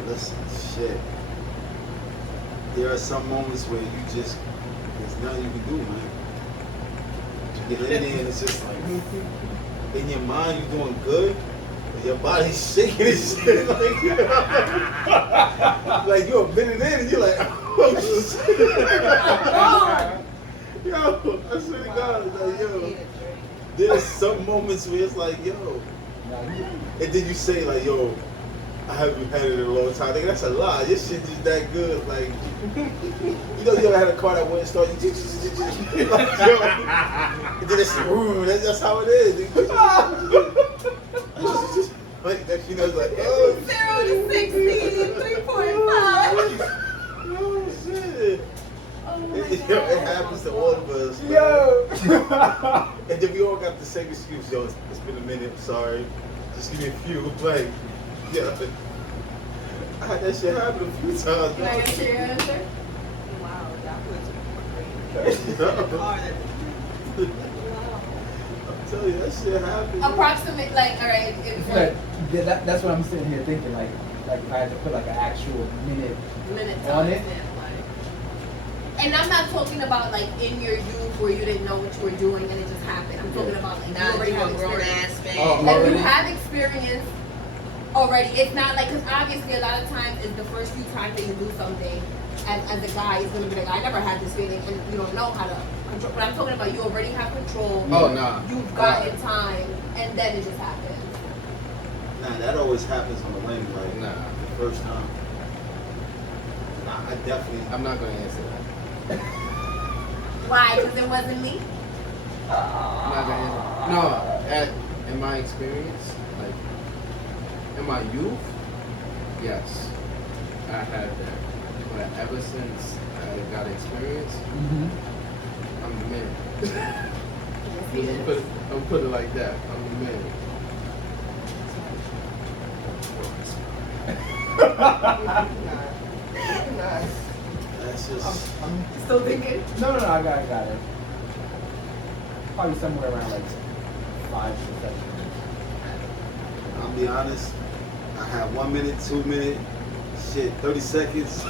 Listen, shit. There are some moments where you just, there's nothing you can do, man. You get in there and it's just like, in your mind you're doing good, but your body's shaking and shit. Like you're a minute in and you're like, oh shit. Yo, I swear to God, like, yo. There's some moments where it's like, yo. And then you say like, yo, I haven't had it in a long time. Nigga, that's a lie. Your shit just that good. Like, you know, you ever had a car that wouldn't start? Like, yo. And then it's that's how it is. Like that, you know, it's like, oh, 0 to 60, 3.5. oh shit. Oh my It happens to all of us. man. Yo! And then we all got the same excuse, yo, it's been a minute, sorry. Just give me a few. Like, yeah. I had that shit happen a few times, Can I bro. get your answer? Wow, that was crazy. Car that- I'm telling you, that shit happened. Approximate, like, alright, it's But like yeah, that's what I'm sitting here thinking. Like if I had to put like an actual minute. minute On time it? stamp, like. And I'm not talking about like in your youth where you didn't know what you were doing and it just happened. I'm talking about like you Now already you have a grown experience. ass man. Oh, Like already? you have experience already. It's not like, because obviously a lot of times it's the first few times that you do something as a guy, it's going to be like, I never had this feeling and you don't know how to control. But I'm talking about you already have control. Oh, nah. You've gotten time and then it just happens. Nah, that always happens on the whim, like, Nah. the first time. Nah, I definitely. I'm not gonna answer that. Why? Because it wasn't me? I'm not gonna answer. No, in my experience, like In my youth, yes, I had that. But ever since I got experience, I'm the man. I'm put it like that. I'm the man. That's just. I'm Still thinking? no, I got it. Probably somewhere around like 5 to 7 minutes. I'll be honest. I have 1 minute, 2 minute, shit, 30 seconds.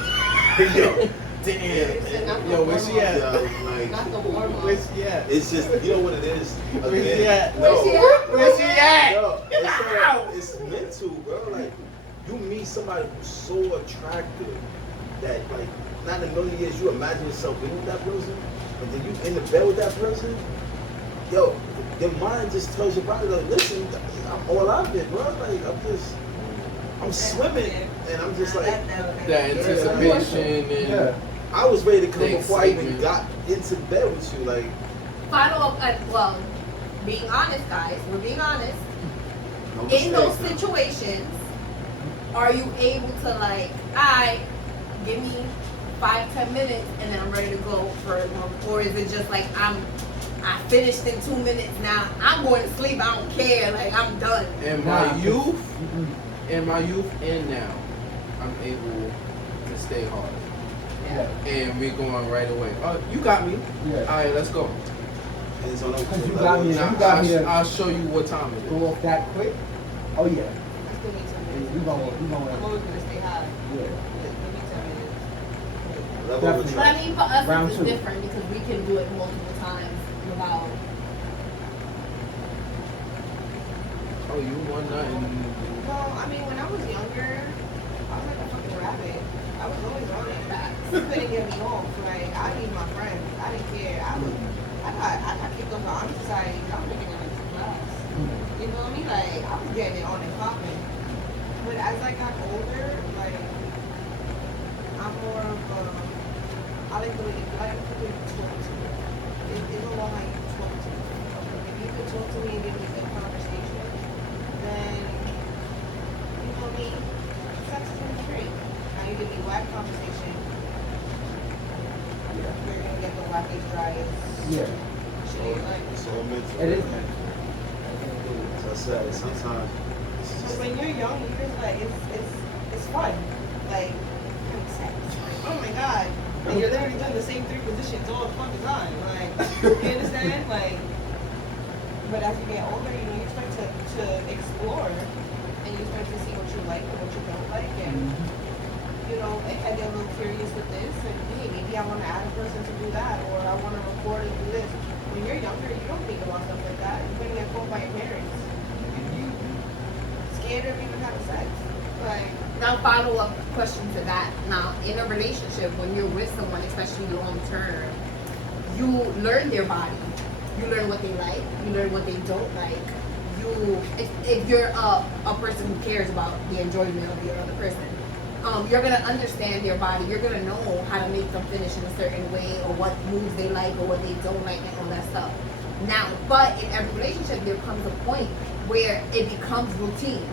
Yo, Damn. Yo, where she at? yo, like, Not the warm up. Where she at? it's just, you know what it is? Where she at? Where she at? Where she at? Yo, it's mental, bro. Like, you meet somebody who's so attractive that, like, not in a million years, you imagine yourself being with that person, and then you in the bed with that person. Yo, your mind just tells your body, like, listen, I'm all out there, bro. Like, I'm swimming, and I'm just like, The anticipation and Yeah. I was ready to come The before I even excitement. got into bed with you, like, Final up, well, being honest, guys, we're being honest. no In mistake, those man. situations, are you able to like, give me 5-10 minutes and then I'm ready to go for it, or is it just like I finished in 2 minutes now, I'm going to sleep, I don't care, like I'm done. in my youth, and now, I'm able to stay hard. Yeah. And we're going right away. Oh, you got me. Yeah. All right, let's go. And it's on the Because you level got of me- Now, you got me to- I'll show you what time it Go is. off that quick? Oh yeah. I still need 10 We minutes. going. I'm always gonna stay high. Yeah. Give me 10 minutes. level of Definitely. But I mean, for us, Round it's two. different because we can do it multiple times without. Oh, you want nothing? Well, I mean, when I was younger, I was like a fucking rabbit. I was always on it. You couldn't get me off. Like, I need my friends. I didn't care. I got kicked off the honor society. I was making it like 2 class. You know what I mean? Like, I was getting it on and popping. But as I got older, like, I'm more of I like the way you talk to me. It's no longer how you talk to me. If you could talk to me and give me a good conversation, then, you know me, sex is in the drink. Now you give me whack conversation, Yeah. you're gonna get the wackest, driest Yeah. shit in your life. It's all mental. It is mental. As I said, sometimes it's So just, when you're young, you're just like, it's fun. Like, having sex. Oh my god. And you're literally doing the same 3 positions all the fucking time. Like, you understand? Like, but as you get older, you know, you start to explore and you start to see what you like and what you don't like. And, you know, I get a little curious with this. And hey, maybe I want to add a person to do that, or I want to record and do this. When you're younger, you don't think about stuff like that. You're going to get called by your parents. Scared of even having sex. Like, Now, follow up question to that. Now, in a relationship, when you're with someone, especially long term, you learn their body. You learn what they like. You learn what they don't like. If you're a person who cares about the enjoyment of the other person, you're gonna understand their body. You're gonna know how to make them finish in a certain way, or what moves they like, or what they don't like, and all that stuff. Now, but in every relationship, there comes a point where it becomes routine.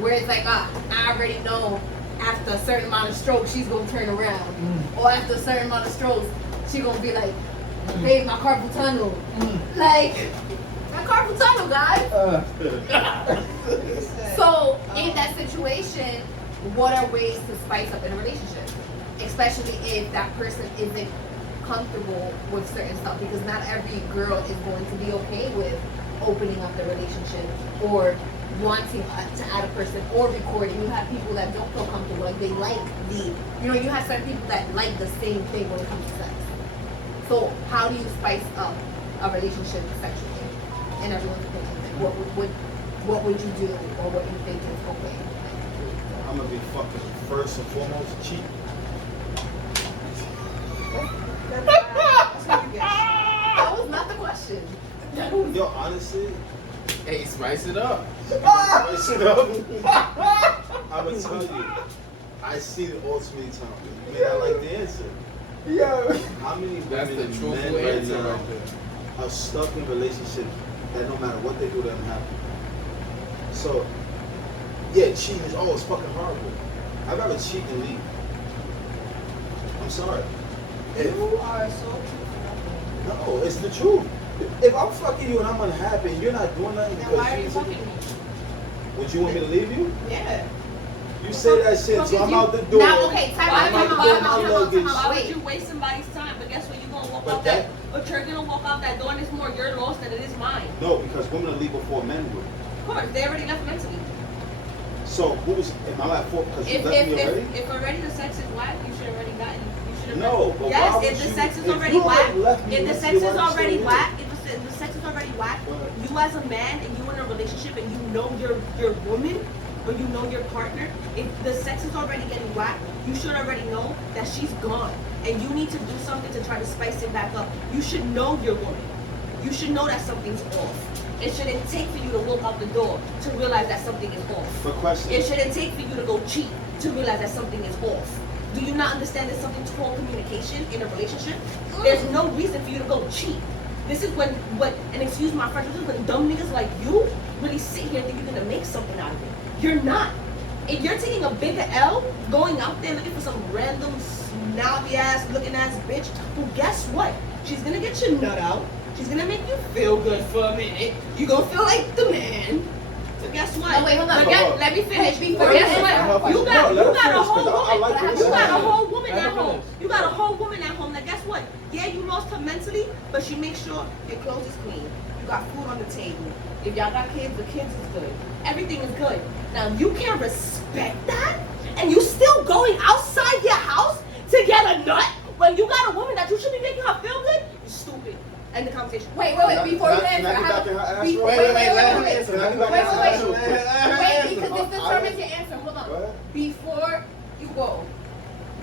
Where it's like, I already know after a certain amount of strokes, she's gonna turn around. Or after a certain amount of strokes, she's gonna be like, babe, my carpal tunnel. Like, my carpal tunnel, guys. So, in that situation, what are ways to spice up in a relationship? Especially if that person isn't comfortable with certain stuff. Because not every girl is going to be okay with opening up the relationship or wanting to add a person or recording. You have people that don't feel comfortable, like they like you have certain people that like the same thing when it comes to sex. So how do you spice up a relationship sexually? In everyone's opinion, what would you do, or what you think is okay? I'm gonna be fucking first and foremost cheap. That was not the question. Yo, honestly, Hey, spice it up. spice it up. I'm gonna tell you, I see it all too many times. You may not like the answer. Yo. How many That's the women, truthful men right answer now right there. are stuck in relationships that no matter what they do, doesn't happen. So, yeah, cheating is it's fucking horrible. I'd rather cheat than leave. I'm sorry. You are so truthful. No, it's the truth. If I'm fucking you and I'm unhappy and you're not doing nothing Then because why are you fucking me? would you want me to leave you? Yeah. You say that shit, so I'm out the door. Now, okay, time I'm out the door, my luggage. Why would Wait. you waste somebody's time? But guess what? You're gonna walk But out but you're gonna walk out that door and it's more your loss than it is mine. No, because women will leave before men would. Of course, they already left mentally. So am I at fault because you left me already? If already the sex is whack, you should have already gotten. You should have. No, but Yes, why would if the you- sex is if already you whack, left me if the mentally, sex is why would you already stay whack, if the sex is already whack, Right. you as a man and you in a relationship and you know your woman or you know your partner, if the sex is already getting whack, you should already know that she's gone and you need to do something to try to spice it back up. You should know your woman. You should know that something's off. It shouldn't take for you to walk out the door to realize that something is off. But question. It shouldn't take for you to go cheat to realize that something is off. Do you not understand there's something called communication in a relationship? There's no reason for you to go cheat. This is and excuse my French, this is when dumb niggas like you really sit here and think you're gonna make something out of it. You're not. If you're taking a bigger L, going out there looking for some random snobby ass looking ass bitch, who guess what? She's gonna get your nut out. She's gonna make you feel good for a minute. You gonna feel like the man. So guess what? No, wait, hold on. Let me finish. Before But guess you what? answer, You got let her a finish, whole 'cause I like woman. what You you're got a saying. whole woman Let her at home. finish. You got a whole woman at home. Now guess what? Yeah, you lost her mentally, but she makes sure your clothes is clean. You got food on the table. If y'all got kids, the kids is good. Everything is good. Now you can't respect that, and you still going outside your house to get a nut when you got a woman that you should be making her feel good. You're stupid. End the conversation. Wait, before you answer, I have Can I a... ask Wait, you? Wait, let him wait. answer. Can I Let get him back to Wait, answer. Wait, because this determines your answer. Hold on. Go ahead. Before you go,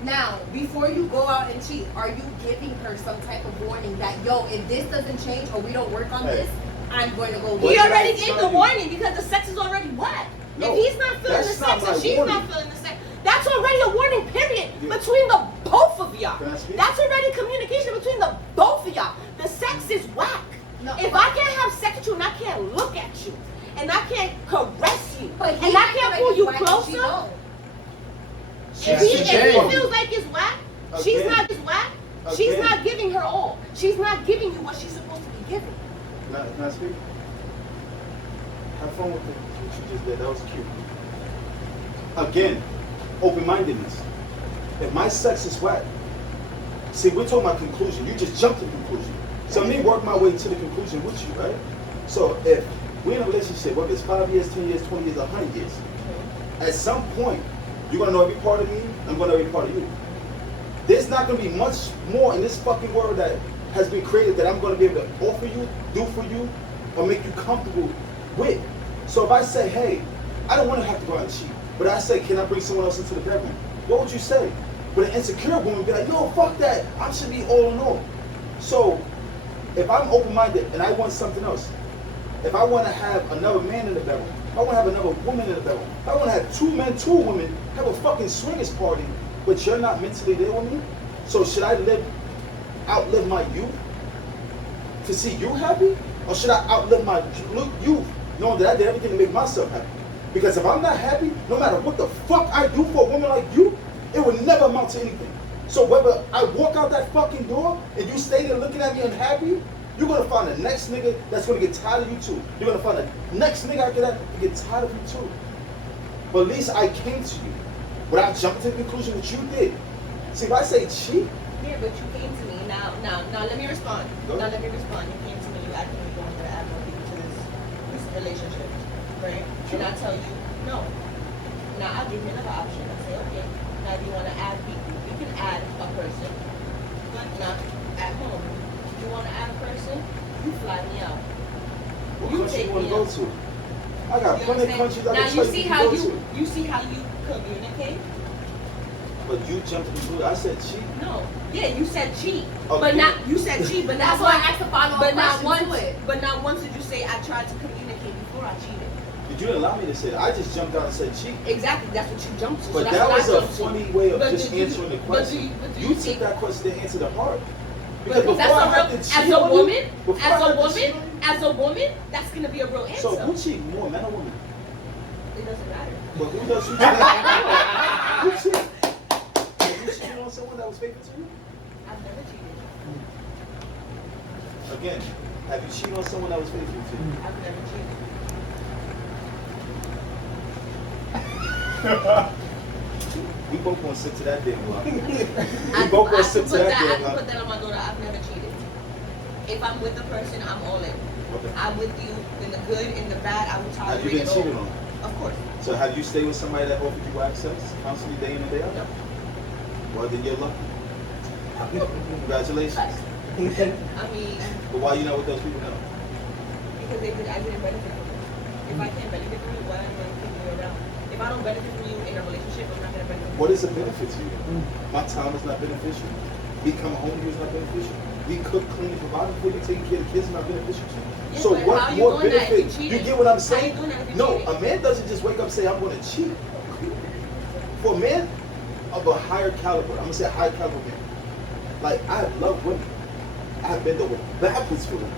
now, before you go out and cheat, are you giving her some type of warning that, yo, if this doesn't change or we don't work on Hey. this, I'm going to go What He leave. did I already gave tell the you? warning because the sex is already whack. No, If he's not feeling the that's sex not and my she's warning. not feeling the sex, that's already a warning period Yeah. between the both of y'all. Can I speak? That's already communication between the both of y'all. The sex is whack. No, If I can't have sex with you and I can't look at you and I can't caress you But and I can't pull you closer. closer, if That's he the game. feels like it's whack, she's Again. not as whack. She's Again. not giving her all. She's not giving you what she's supposed to be giving. Can I speak? Have fun with what you just did. That was cute. Again, open-mindedness. If my sex is whack, see, we're talking about conclusion. You just jumped to conclusion. So me work my way to the conclusion with you, right? So if we're in a relationship, whether it's 5 years, 10 years, 20 years, 100 years, at some point, you're gonna know every part of me, I'm gonna know every part of you. There's not gonna be much more in this fucking world that has been created that I'm gonna be able to offer you, do for you, or make you comfortable with. So if I say, hey, I don't wanna have to go out and cheat, but I say, can I bring someone else into the bedroom? What would you say? But an insecure woman would be like, no, fuck that. I should be all in all. So if I'm open-minded and I want something else, if I want to have another man in the bedroom, if I want to have another woman in the bedroom, if I want to have 2 men, 2 women, have a fucking swingers party, but you're not mentally there with me, so should I outlive my youth to see you happy? Or should I outlive my youth knowing that I did everything to make myself happy? Because if I'm not happy, no matter what the fuck I do for a woman like you, it would never amount to anything. So whether I walk out that fucking door and you stay there looking at me unhappy, you're gonna find the next nigga that's gonna get tired of you too. You're gonna find the next nigga after that to get tired of you too. But at least I came to you without jumping to the conclusion that you did. See, if I say cheat, Yeah, but you came to me. Now let me respond. Go Now ahead. let me respond. You came to me, you asked me to go into add more people to this relationship, right? And I tell you, no. Now I'll give you another option. I say, okay, now do you want to add people? You can add a person, but not at home. If you want to add a person, you fly me out. what You country take you wanna me go out. to? I got You plenty of understand? countries I Now can you tell see you how can go you to. you see how you communicate. But you jumped to the conclusion. I said cheat. No, yeah, you said cheat, Okay. but not you said cheat, but not That's why I once. asked the follow-up But not question once. to it. But not once did you say I tried to communicate before I cheated. But you didn't allow me to say that. I just jumped out and said cheat. Exactly, that's what you jumped to. But so that's that what was I a jumped to. funny way of But just did you- answering the but question. do You you took think- that question to answer the hard. Because before that's I a had real, to cheat as a on you- woman, before I as a had to woman, cheat on you- as a woman, that's gonna be a real answer. So who cheat more, men or women? It doesn't matter. But who does you cheat? Who cheat? Have you cheated on someone that was faithful to you? I've never cheated. Again, have you cheated on someone that was faithful to you? I've never cheated. We both gonna sit to that damn line. I We can both gonna put sit to that that. I damn can line. put that on my daughter. I've never cheated. If I'm with a person, I'm all in. Okay. I'm with you in the good, in the bad. I will Have you tolerate been it cheated all. on? Of course. So have you stayed with somebody that offered you access constantly day in and day out? No. Well, then you're lucky. Congratulations. I mean, But why you not with those people now? because I didn't benefit from it. If I can't benefit from you, why am I going to keep you around? If I don't benefit from you in a relationship, I'm not going to benefit from you. What is a benefit to you? My time is not beneficial. Me coming home to you is not beneficial. We cook, clean, provide for you, taking care of the kids is not beneficial to you. Yes, So but what how you more doing that if you benefit? cheated? You get what I'm How saying? you doing that if you No, cheated? a man doesn't just wake up and say, I'm going to cheat. For a man of a higher caliber, I'm going to say a higher caliber man, like, I love women. I've been over backwards for women.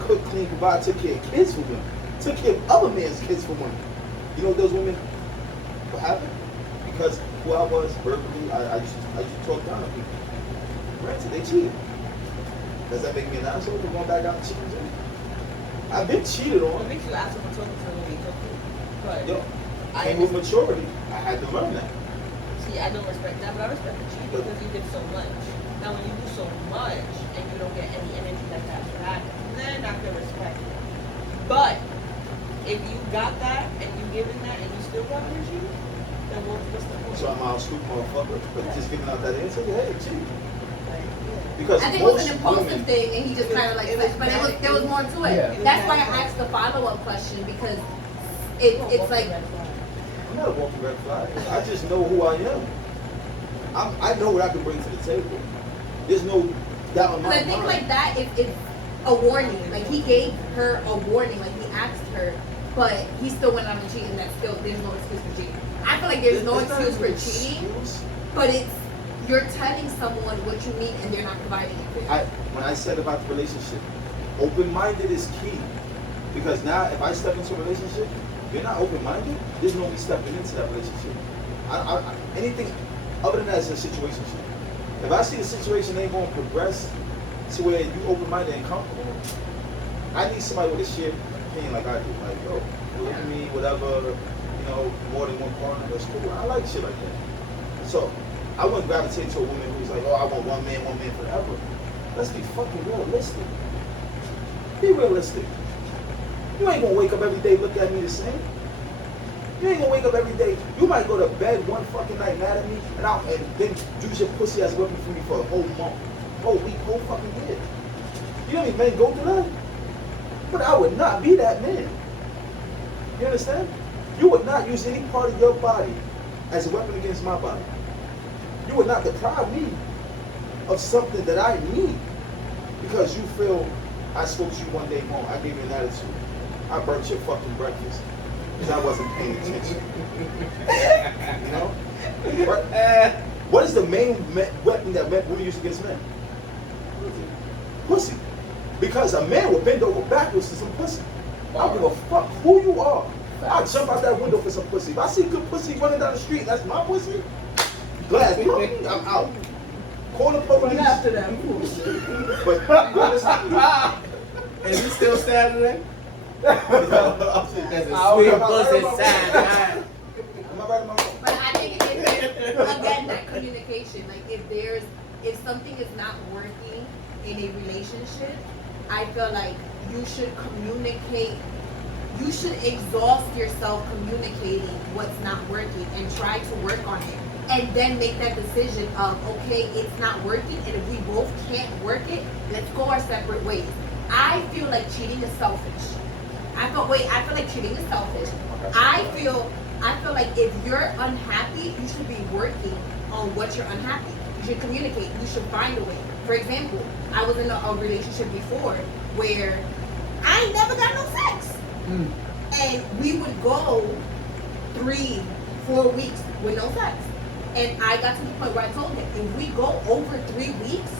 Cook, clean, provide, took care of kids for women. Took care of other men's kids for women. You know what those women, what happened? Because who I was verbally, I used to talk down on people. Granted, they cheated. Does that make me an asshole for going back out and cheating too? I've been cheated What on. makes you asshole for talking to somebody you talk to? But Yo, I came with maturity. I had to learn that. see, I don't respect that, but I respect the cheat because you did so much. Now, when you do so much and you don't get any energy like that back, then I can respect it. But if you got that and you given that and you still got energy, then what's the point? So I'm out stupid motherfucker, but just giving out that answer, hey, cheat. Like, yeah. Because I think it was most an impulsive women, thing, and he just kind of like, It was but there was more to it. Yeah. That's why I asked the follow-up question because it's like, I'm not a walking red flag. I just know who I am. I know what I can bring to the table. There's no doubt in my but I mind. think like that, it's a warning. Like he gave her a warning, like he asked her, but he still went on and cheated. And that still there's no excuse for cheating. I feel like there's no It's not excuse for an cheating, excuse. but it's you're telling someone what you need and they're not providing it for you. When I said about the relationship, open-minded is key. Because now, if I step into a relationship, you're not open-minded, there's no me stepping into that relationship. Anything other than that is a situation. If I see the situation ain't going to progress to where you open-minded and comfortable, I need somebody with a shared opinion like I do. Like, yo, you look at me, whatever, more than one partner, that's cool. I like shit like that. So, I wouldn't gravitate to a woman who's like, oh, I want one man forever. Let's be fucking realistic. Be realistic. You ain't gonna wake up every day look at me the same. You ain't gonna wake up every day. You might go to bed one fucking night mad at me and then use your pussy as a weapon for me for a whole month, whole week, whole fucking year. You know how many men go through that? But I would not be that man. You understand? You would not use any part of your body as a weapon against my body. You would not deprive me of something that I need because you feel I spoke to you one day wrong. I gave you an attitude. I burnt your fucking breakfast because I wasn't paying attention. You know? What is the main weapon that women use against men? Pussy. Because a man will bend over backwards for some pussy. I don't give a fuck who you are. I'll jump out that window for some pussy. If I see good pussy running down the street, that's my pussy. Glass, I'm out. Call the police. After that, cool. But Is he still standing there? There's a I'll sweet come out pussy right side. Am I right or am I wrong? But I think it's again that communication. Like if something is not working in a relationship, I feel like you should communicate. You should exhaust yourself communicating what's not working and try to work on it. And then make that decision of, okay, it's not working, and if we both can't work it, let's go our separate ways. I feel like cheating is selfish. I feel like cheating is selfish. I feel like if you're unhappy, you should be working on what you're unhappy. You should communicate. You should find a way. For example, I was in a relationship before where I ain't never got no sex. And we would go 3-4 weeks with no sex. And I got to the point where I told him, if we go over 3 weeks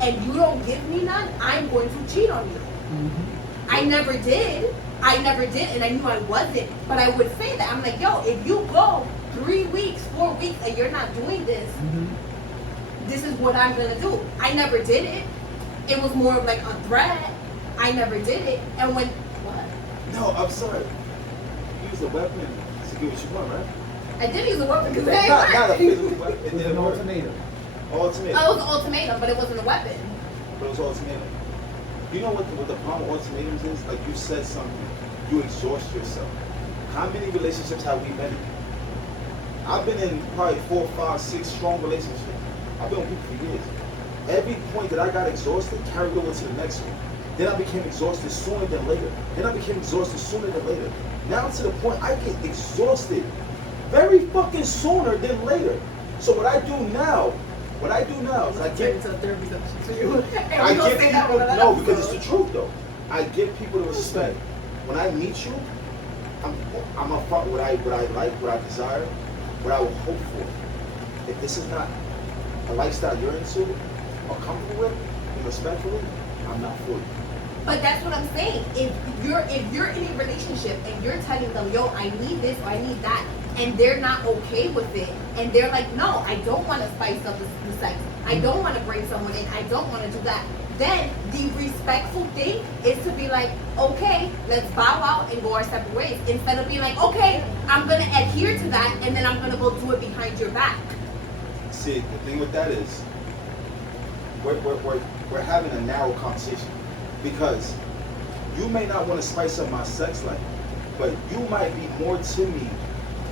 and you don't give me none, I'm going to cheat on you. I never did, and I knew I wasn't. But I would say that I'm like, yo, if you go 3 weeks, 4 weeks, and you're not doing this, this is what I'm gonna do. I never did it. It was more of like a threat. I never did it, and when what? No, I'm sorry. You used a weapon to get what you want, right? I did use a weapon because it ain't Not a work. physical weapon. It It was didn't an work. ultimatum. Ultimatum. Oh, it was an ultimatum, but it wasn't a weapon. But it was ultimatum. You know what the problem with ultimatums is? Like you said something, you exhaust yourself. How many relationships have we been in? I've been in probably 4, 5, 6 strong relationships. I've been with people for years. Every point that I got exhausted carried over to the next one. Then I became exhausted sooner than later. Then I became exhausted sooner than later. Now to the point I get exhausted very fucking sooner than later. So what I do now is I get into a therapy session for you. And I we gonna give say that people, on another no, because it's episode. the truth though. I give people the respect. When I meet you, I'm a fuck what I like, what I desire, what I would hope for. If this is not a lifestyle you're into or comfortable with, and respectfully, I'm not for you. But that's what I'm saying. If you're in a relationship and you're telling them, yo, I need this or I need that, and they're not okay with it, and they're like, no, I don't want to spice up the sex. I don't want to bring someone in. I don't want to do that. Then the respectful thing is to be like, okay, let's bow out and go our separate ways. Instead of being like, okay, I'm going to adhere to that, and then I'm going to go do it behind your back. See, the thing with that is, we're having a narrow conversation. Because you may not want to spice up my sex life, but you might be more to me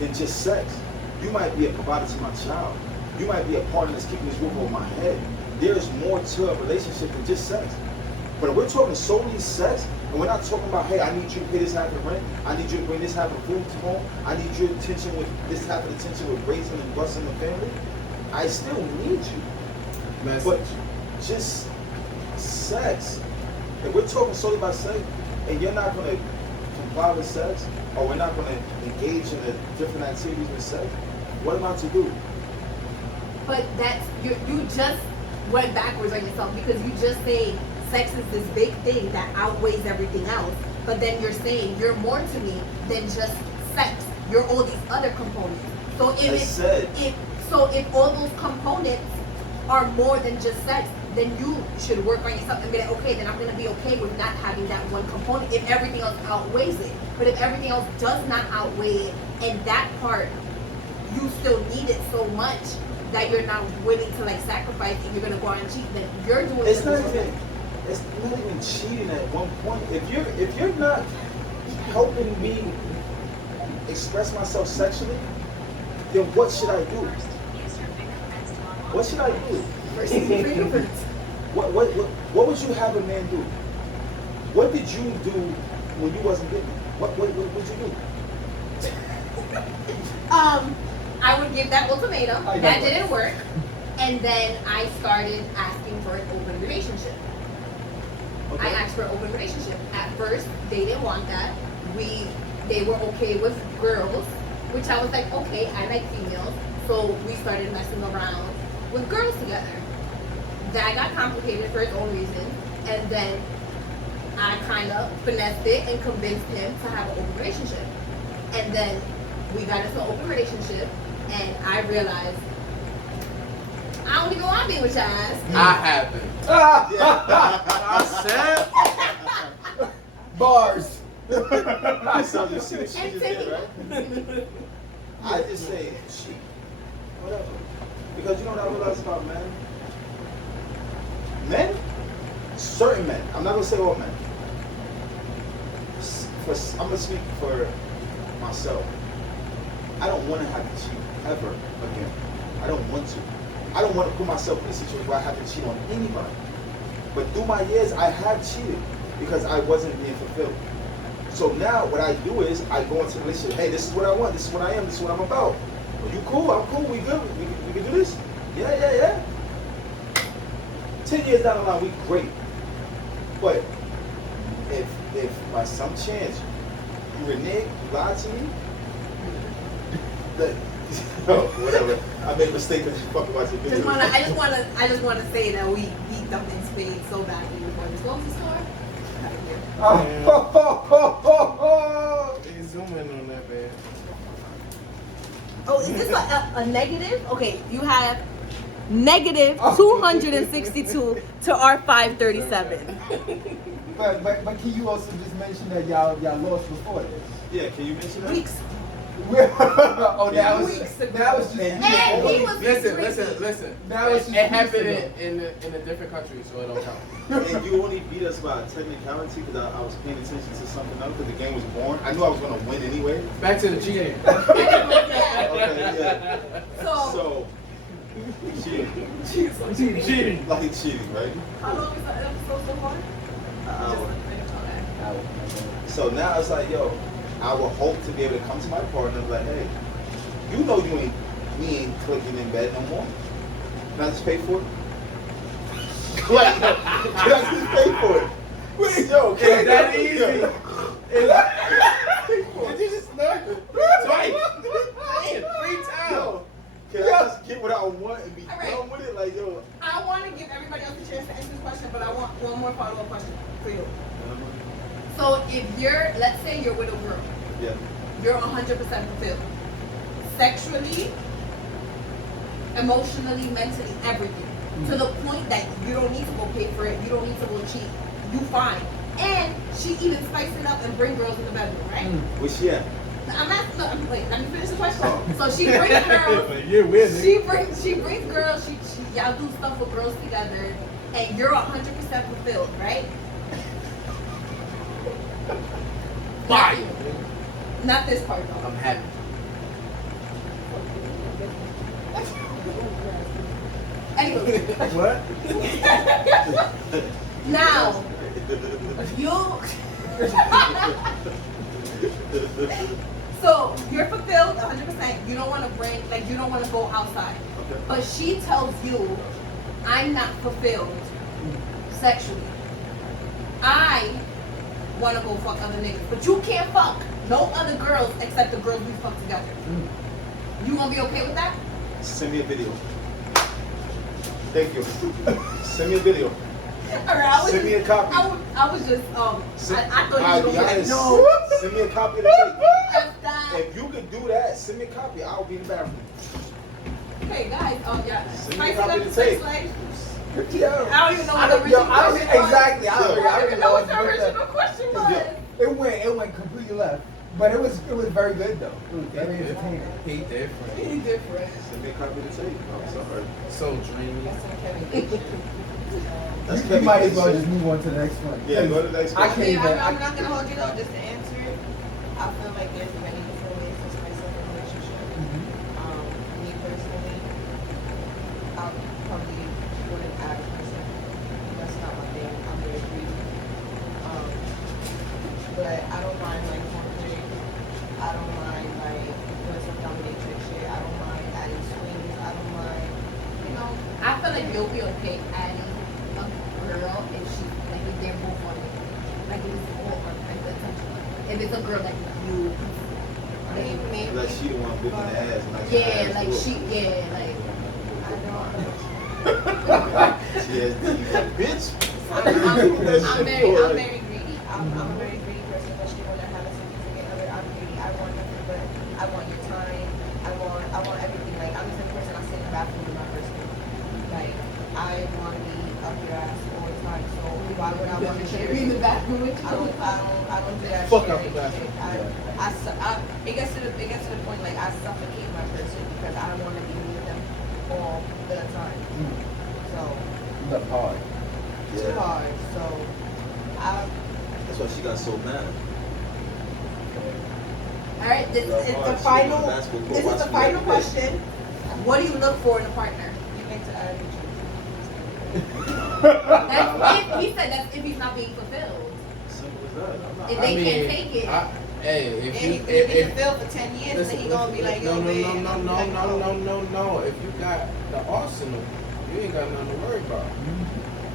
than just sex. You might be a provider to my child. You might be a partner that's keeping this roof over my head. There's more to a relationship than just sex. But if we're talking solely sex, and we're not talking about, hey, I need you to pay this half of rent, I need you to bring this half of food to home, I need your attention with this half of attention with raising and busting the family, I still need you. But just sex. If we're talking solely about sex, and you're not going to comply with sex, or we're not going to engage in the different activities with sex, what am I to do? But that's, you just went backwards on yourself because you just say sex is this big thing that outweighs everything else. But then you're saying you're more to me than just sex. You're all these other components. So if all those components are more than just sex, then you should work on yourself and be like, okay, then I'm going to be okay with not having that one component if everything else outweighs it. But if everything else does not outweigh it, and that part, you still need it so much that you're not willing to like sacrifice and you're going to go out and cheat, then you're doing It's not even cheating at one point. If you're not helping me express myself sexually, then what should I do? What should I do? What would you have a man do? What did you do when you wasn't getting it? What would you do? I would give that ultimatum. That didn't work. And then I started asking for an open relationship. Okay. I asked for an open relationship. At first, they didn't want that. They were okay with girls, which I was like, okay, I like females. So we started messing around with girls together. That got complicated for its own reasons. And then I kind of finessed it and convinced him to have an open relationship. And then we got into an open relationship, and I realized I don't even want to be with your ass. I haven't. I said. Bars. So you see what she And just did, right? I just say she, whatever. Because you know what I realize about men? Men, certain men, I'm not gonna say all men. I'm gonna speak for myself. I don't want to have to cheat ever again. I don't want to. I don't want to put myself in a situation where I have to cheat on anybody. But through my years, I have cheated because I wasn't being fulfilled. So now what I do is I go into the relationship. Hey, this is what I want. This is what I am. This is what I'm about. Are you cool? I'm cool. We good. We can do this. Yeah. 10 years down the line, we great. But if by some chance you renege, you lied to me, whatever. I made a mistake because you fucking watch the video. I just wanna say that we beat them in spades so badly before this. What was the score? They zoom in on that, man. Oh, is this a negative? Okay, you have negative 262 to our 537. But can you also just mention that y'all lost before this? Yeah, can you mention that? Weeks. Oh, that was Weeks ago. that was just And he was Listen. That was just It happened weeks in a different country, so it don't count. And you only beat us by technicality because I was paying attention to something else because the game was boring. I knew I was going to win anyway. Back to the cheating. Okay, yeah. So, So, cheating. Cheating. Like cheating, right? how long is the episode so far? So now it's like, yo, I would hope to be able to come to my partner and be like, hey, you know we ain't clicking in bed no more. Can I just pay for it? Like, can I just pay for it? Wait, yo, can Is that easy? Yo. Did you just learn? Twice. 3 times. Yo, can I just get what I want and be done with it? Like, yo. I want to give everybody else a chance to answer this question, but I want one more follow-up question for you. So if let's say you're with a girl, Yeah. you're 100% fulfilled. Sexually, emotionally, mentally, everything. To the point that you don't need to go pay for it, you don't need to go cheat. You fine. And she even spices it up and bring girls in the bedroom, right? Where's she at? I'm not, wait, let me finish the question. So she brings girls, You're winning. she brings girls, y'all do stuff with girls together, and you're 100% fulfilled, right? Fire. Not this part though. I'm happy. Anyway, What? now so you're fulfilled 100%. You don't want to you don't want to go outside. Okay. But she tells you, I'm not fulfilled sexually. I want to go fuck other niggas. But you can't fuck no other girls except the girls we fuck together. You gonna be okay with that? Send me a video. Thank you. Send me a video. Alright, Send me a copy. I was just, I thought I'll you were be gonna be like, honest. no. Send me a copy of the tape. That's that. If you could do that, send me a copy. I'll be in the bathroom. Hey guys, yeah. Send me a Spice it copy up of the the sex tape. life. Yo, I don't even know what the original question was. exactly. I I don't don't even know what the what original question was. It went completely left. But it was very good though. It was very entertaining. He different. He different. Send me a copy of the tape. I'm sorry. So dreamy. That's You Kevin might as well Gates. just move on to the next one. Yeah, go to the next I one. can't even. I'm not gonna hold you though, just to answer it. I feel like there's many different ways to spice up a relationship. Me personally, I probably wouldn't add a person. That's not my thing. I'm very greedy. But I don't mind like foreplay. I don't mind like doing some dominatrix shit. I don't mind adding swings. I don't mind, you know. I feel like you'll be okay adding a girl if she like if they're both on it. Like if it's all on like the attention. If it's a girl that you I mean, maybe. Like she the one whipping the ass. Like like I don't. She has like, bitch. I'm very greedy. I'm a very greedy person, especially when I have a significant other. I'm greedy. I want nothing but I want your time. I want everything. Like I'm the type of person I sit in the bathroom with my person. Like I want to be up your ass all the time. So why would I want to share be in the it? bathroom with I don't do that Fuck shit. up the bathroom. It gets to the point like I suffocate my person because I don't want to be with them all the time. So The hard. too hard. So That's why she got so mad. Alright, this is the final question. What do you look for in a partner? you make to add That's if he said that's if he's not being fulfilled. Simple as that. I'm not. If they can't take it. Hey, and if he you could be if fulfilled for 10 years and then he gonna be like, yo, babe. no. If you got the arsenal, you ain't got nothing to worry about.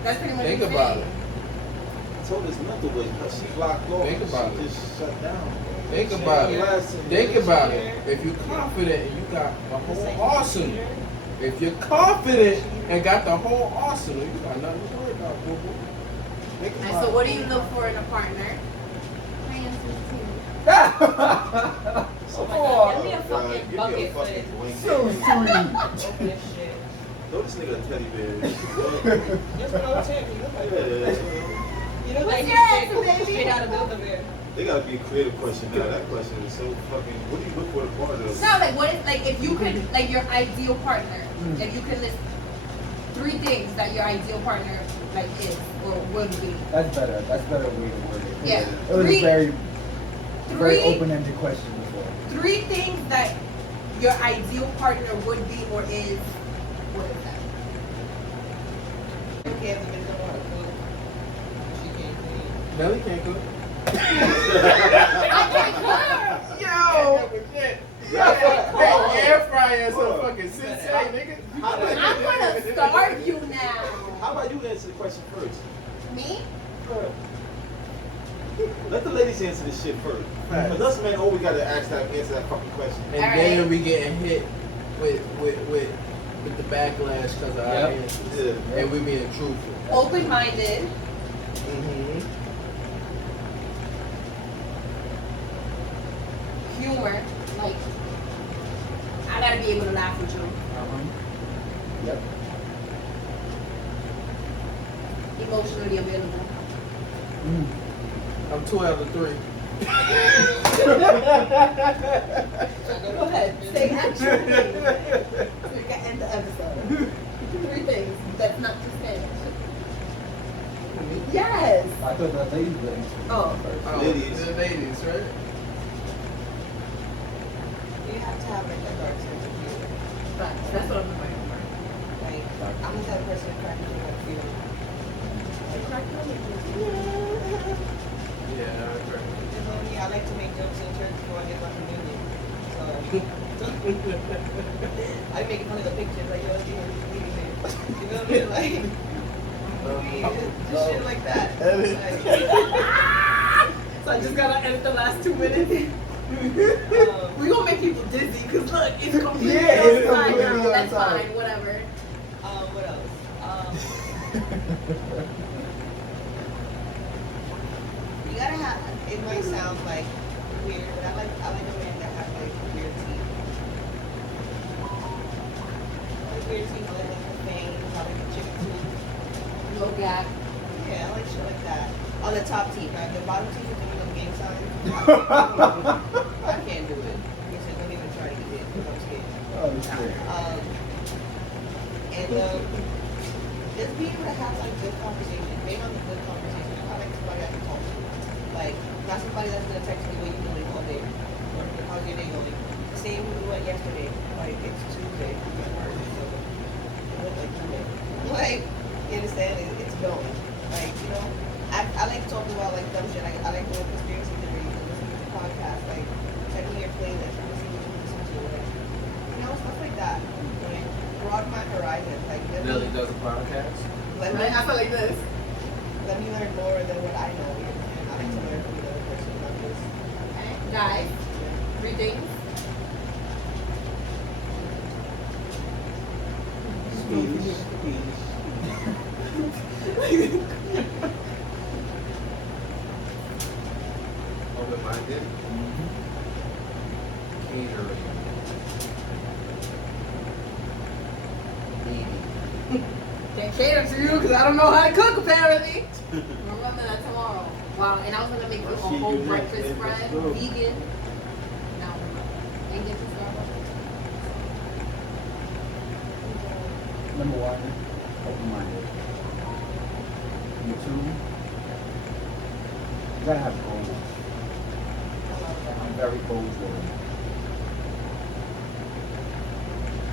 That's pretty much Think what about he's it. I told this mental way because she blocked off. Think about she it. just shut down. Think about it. Last- Think about it. If you're confident and you got the whole arsenal, if you're confident and got the whole arsenal, you got nothing to worry about, boo boo. Make it And mine. so what do you look for in a partner? Oh my God, give me a fucking Give me a bucket for fucking this. blanket. So sweet. Open this shit. Throw this nigga a teddy bear. Just throw Timmy. You look like Yeah. you look like What's your answer, you baby? straight out of Build-A-Bear. They gotta be a creative question now. That question is so fucking. What do you look for the partner? No, like what is like if you could like your ideal partner, if you could list 3 things that your ideal partner like is or would be. That's better. That's better way to word it. Yeah. It was a very Three open-ended question before. 3 things that your ideal partner would be or is. What is that? Okay, if the bitch don't want to cook, she can't clean. Nelly can't cook. Yo! Air fryer some fucking sensei, nigga. I'm gonna starve you now. How about you answer the question first? Me? Let the ladies answer this shit first. Because us men always gotta answer that fucking question. And All then right. we getting hit with the backlash because of our Yep. answers. Yeah. And we being truthful. Open-minded. Mm-hmm. Humor. Like, I gotta be able to laugh with you. Yep. Emotionally available. I'm 2 out of 3. Go ahead. Say action. So we can end the episode. 3 things. That's not just Spanish. Yes. I thought the ladies would answer Oh. first. Oh, Ladies. The ladies, right? You have to have like a dark sense of humor. That's what I'm looking for. Like, I'm the type of person that cracks me up feel. Yeah, I agree. You know me, I like to make jokes in church before I get my communion. So I make fun of the pictures, like, yo, you know what I mean? Like, just shit like that. Like, So I just gotta edit the last 2 minutes. We gonna make people dizzy because look, it's completely Yeah, it's upside completely down. That's upside. fine, whatever. what else? You gotta have. It might sound like weird, but I like a man that has like weird teeth. I like weird teeth. I like the fangs. I like the chicken teeth. No gap. Yeah, I like shit like that. On the top teeth, right? The bottom teeth is doing the gang sign. I can't do it. He said, don't even try to eat it because I'm scared. Oh, shit. Just being able to have like good conversation, being on the good conversation. I like somebody I can talk to. Like, not somebody that's gonna text me what you doing all day. Or how's your day going? Same with what yesterday. Like, it's Tuesday. I'm at work, so it looked like Monday. Like, you understand? It's going. Like, you know, I like talking about like dumb shit. I like doing conspiracy theories and listening to podcasts. Like, checking your playlist, listening to what you listen to. Like, you know, stuff like that. Like, broaden my horizons. Like, Nelly Does A Podcast. let me, Right? I feel like this. let me learn more than what I know. You know? And I like to learn from the other person, not just. Okay. Guys, 3 things. Open-minded. Catering. Needy. Can't cater to you because I don't know how to cook apparently. Remember that tomorrow. Wow, and I was gonna make you a Well, she whole do that, breakfast man. spread, That's true. vegan. No, ain't get to Starbucks. Number 1, open-minded. Number 2, you gotta have goals. I'm very goals-driven.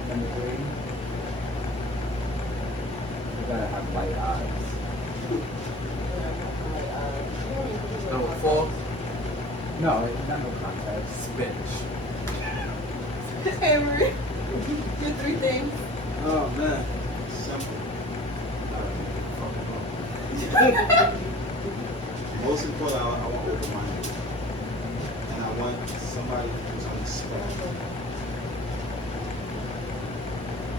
Number 3, you gotta have light eyes. Number 4, No, it's not no contest. Spanish. Emery, your 3 things. Oh man, simple. Most important, I want open-minded, and I want somebody who's on the spectrum.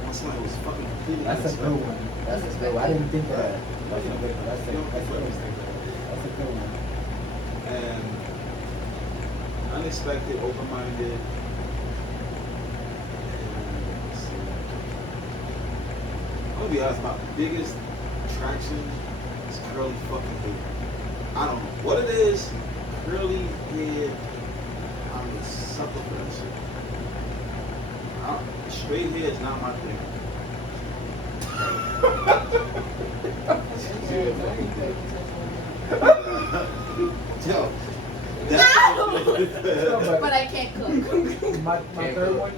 on somebody who's fucking completely That's a good one. That's a good one. I didn't think of that. That's a good one. That's a good one. And unexpected, open-minded. And let's see. I'm gonna be honest, my biggest attraction is curly fucking hair. I don't know what it is. Curly hair. I'm a sucker for that shit. Straight hair is not my thing. Yo, No! But I can't cook. My third one,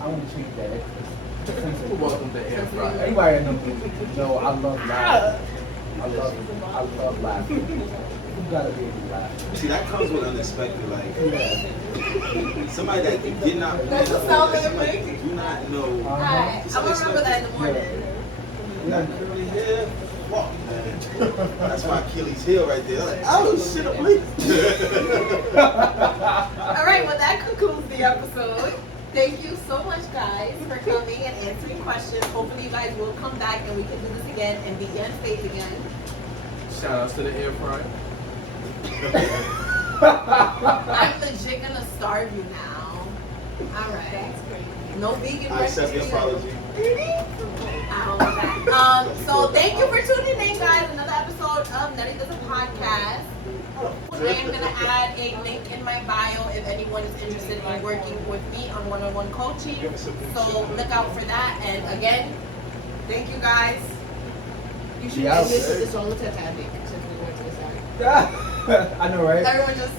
I want to change that. Welcome to Air Fry. Anybody know I love laughing. I love laughing. You gotta be able to laugh. see, that comes with unexpected. Like Yeah. somebody that you did not That's plan the for, sound that that somebody it you do not know. Alright, I'm gonna remember that in the morning. You got curly hair. Fuck, man. That's my Achilles heel right there. I'm like, oh shit, I'm bleeding. Alright, well that concludes the episode. Thank you so much guys for coming and answering questions. Hopefully you guys will come back and we can do this again and be on stage again. Shout outs to the Air Fry. I'm legit gonna starve you now. Alright. That's crazy. No vegan I accept your recipes. apology. I don't want that. So thank you for tuning in, guys. Another episode of Nelly Does A Podcast. I am gonna add a link in my bio if anyone is interested in working with me on one-on-one coaching. So look out for that. And again, thank you guys. You should Yeah, end this okay. with the song with Titanic since we went to the side. I know, right? Everyone just.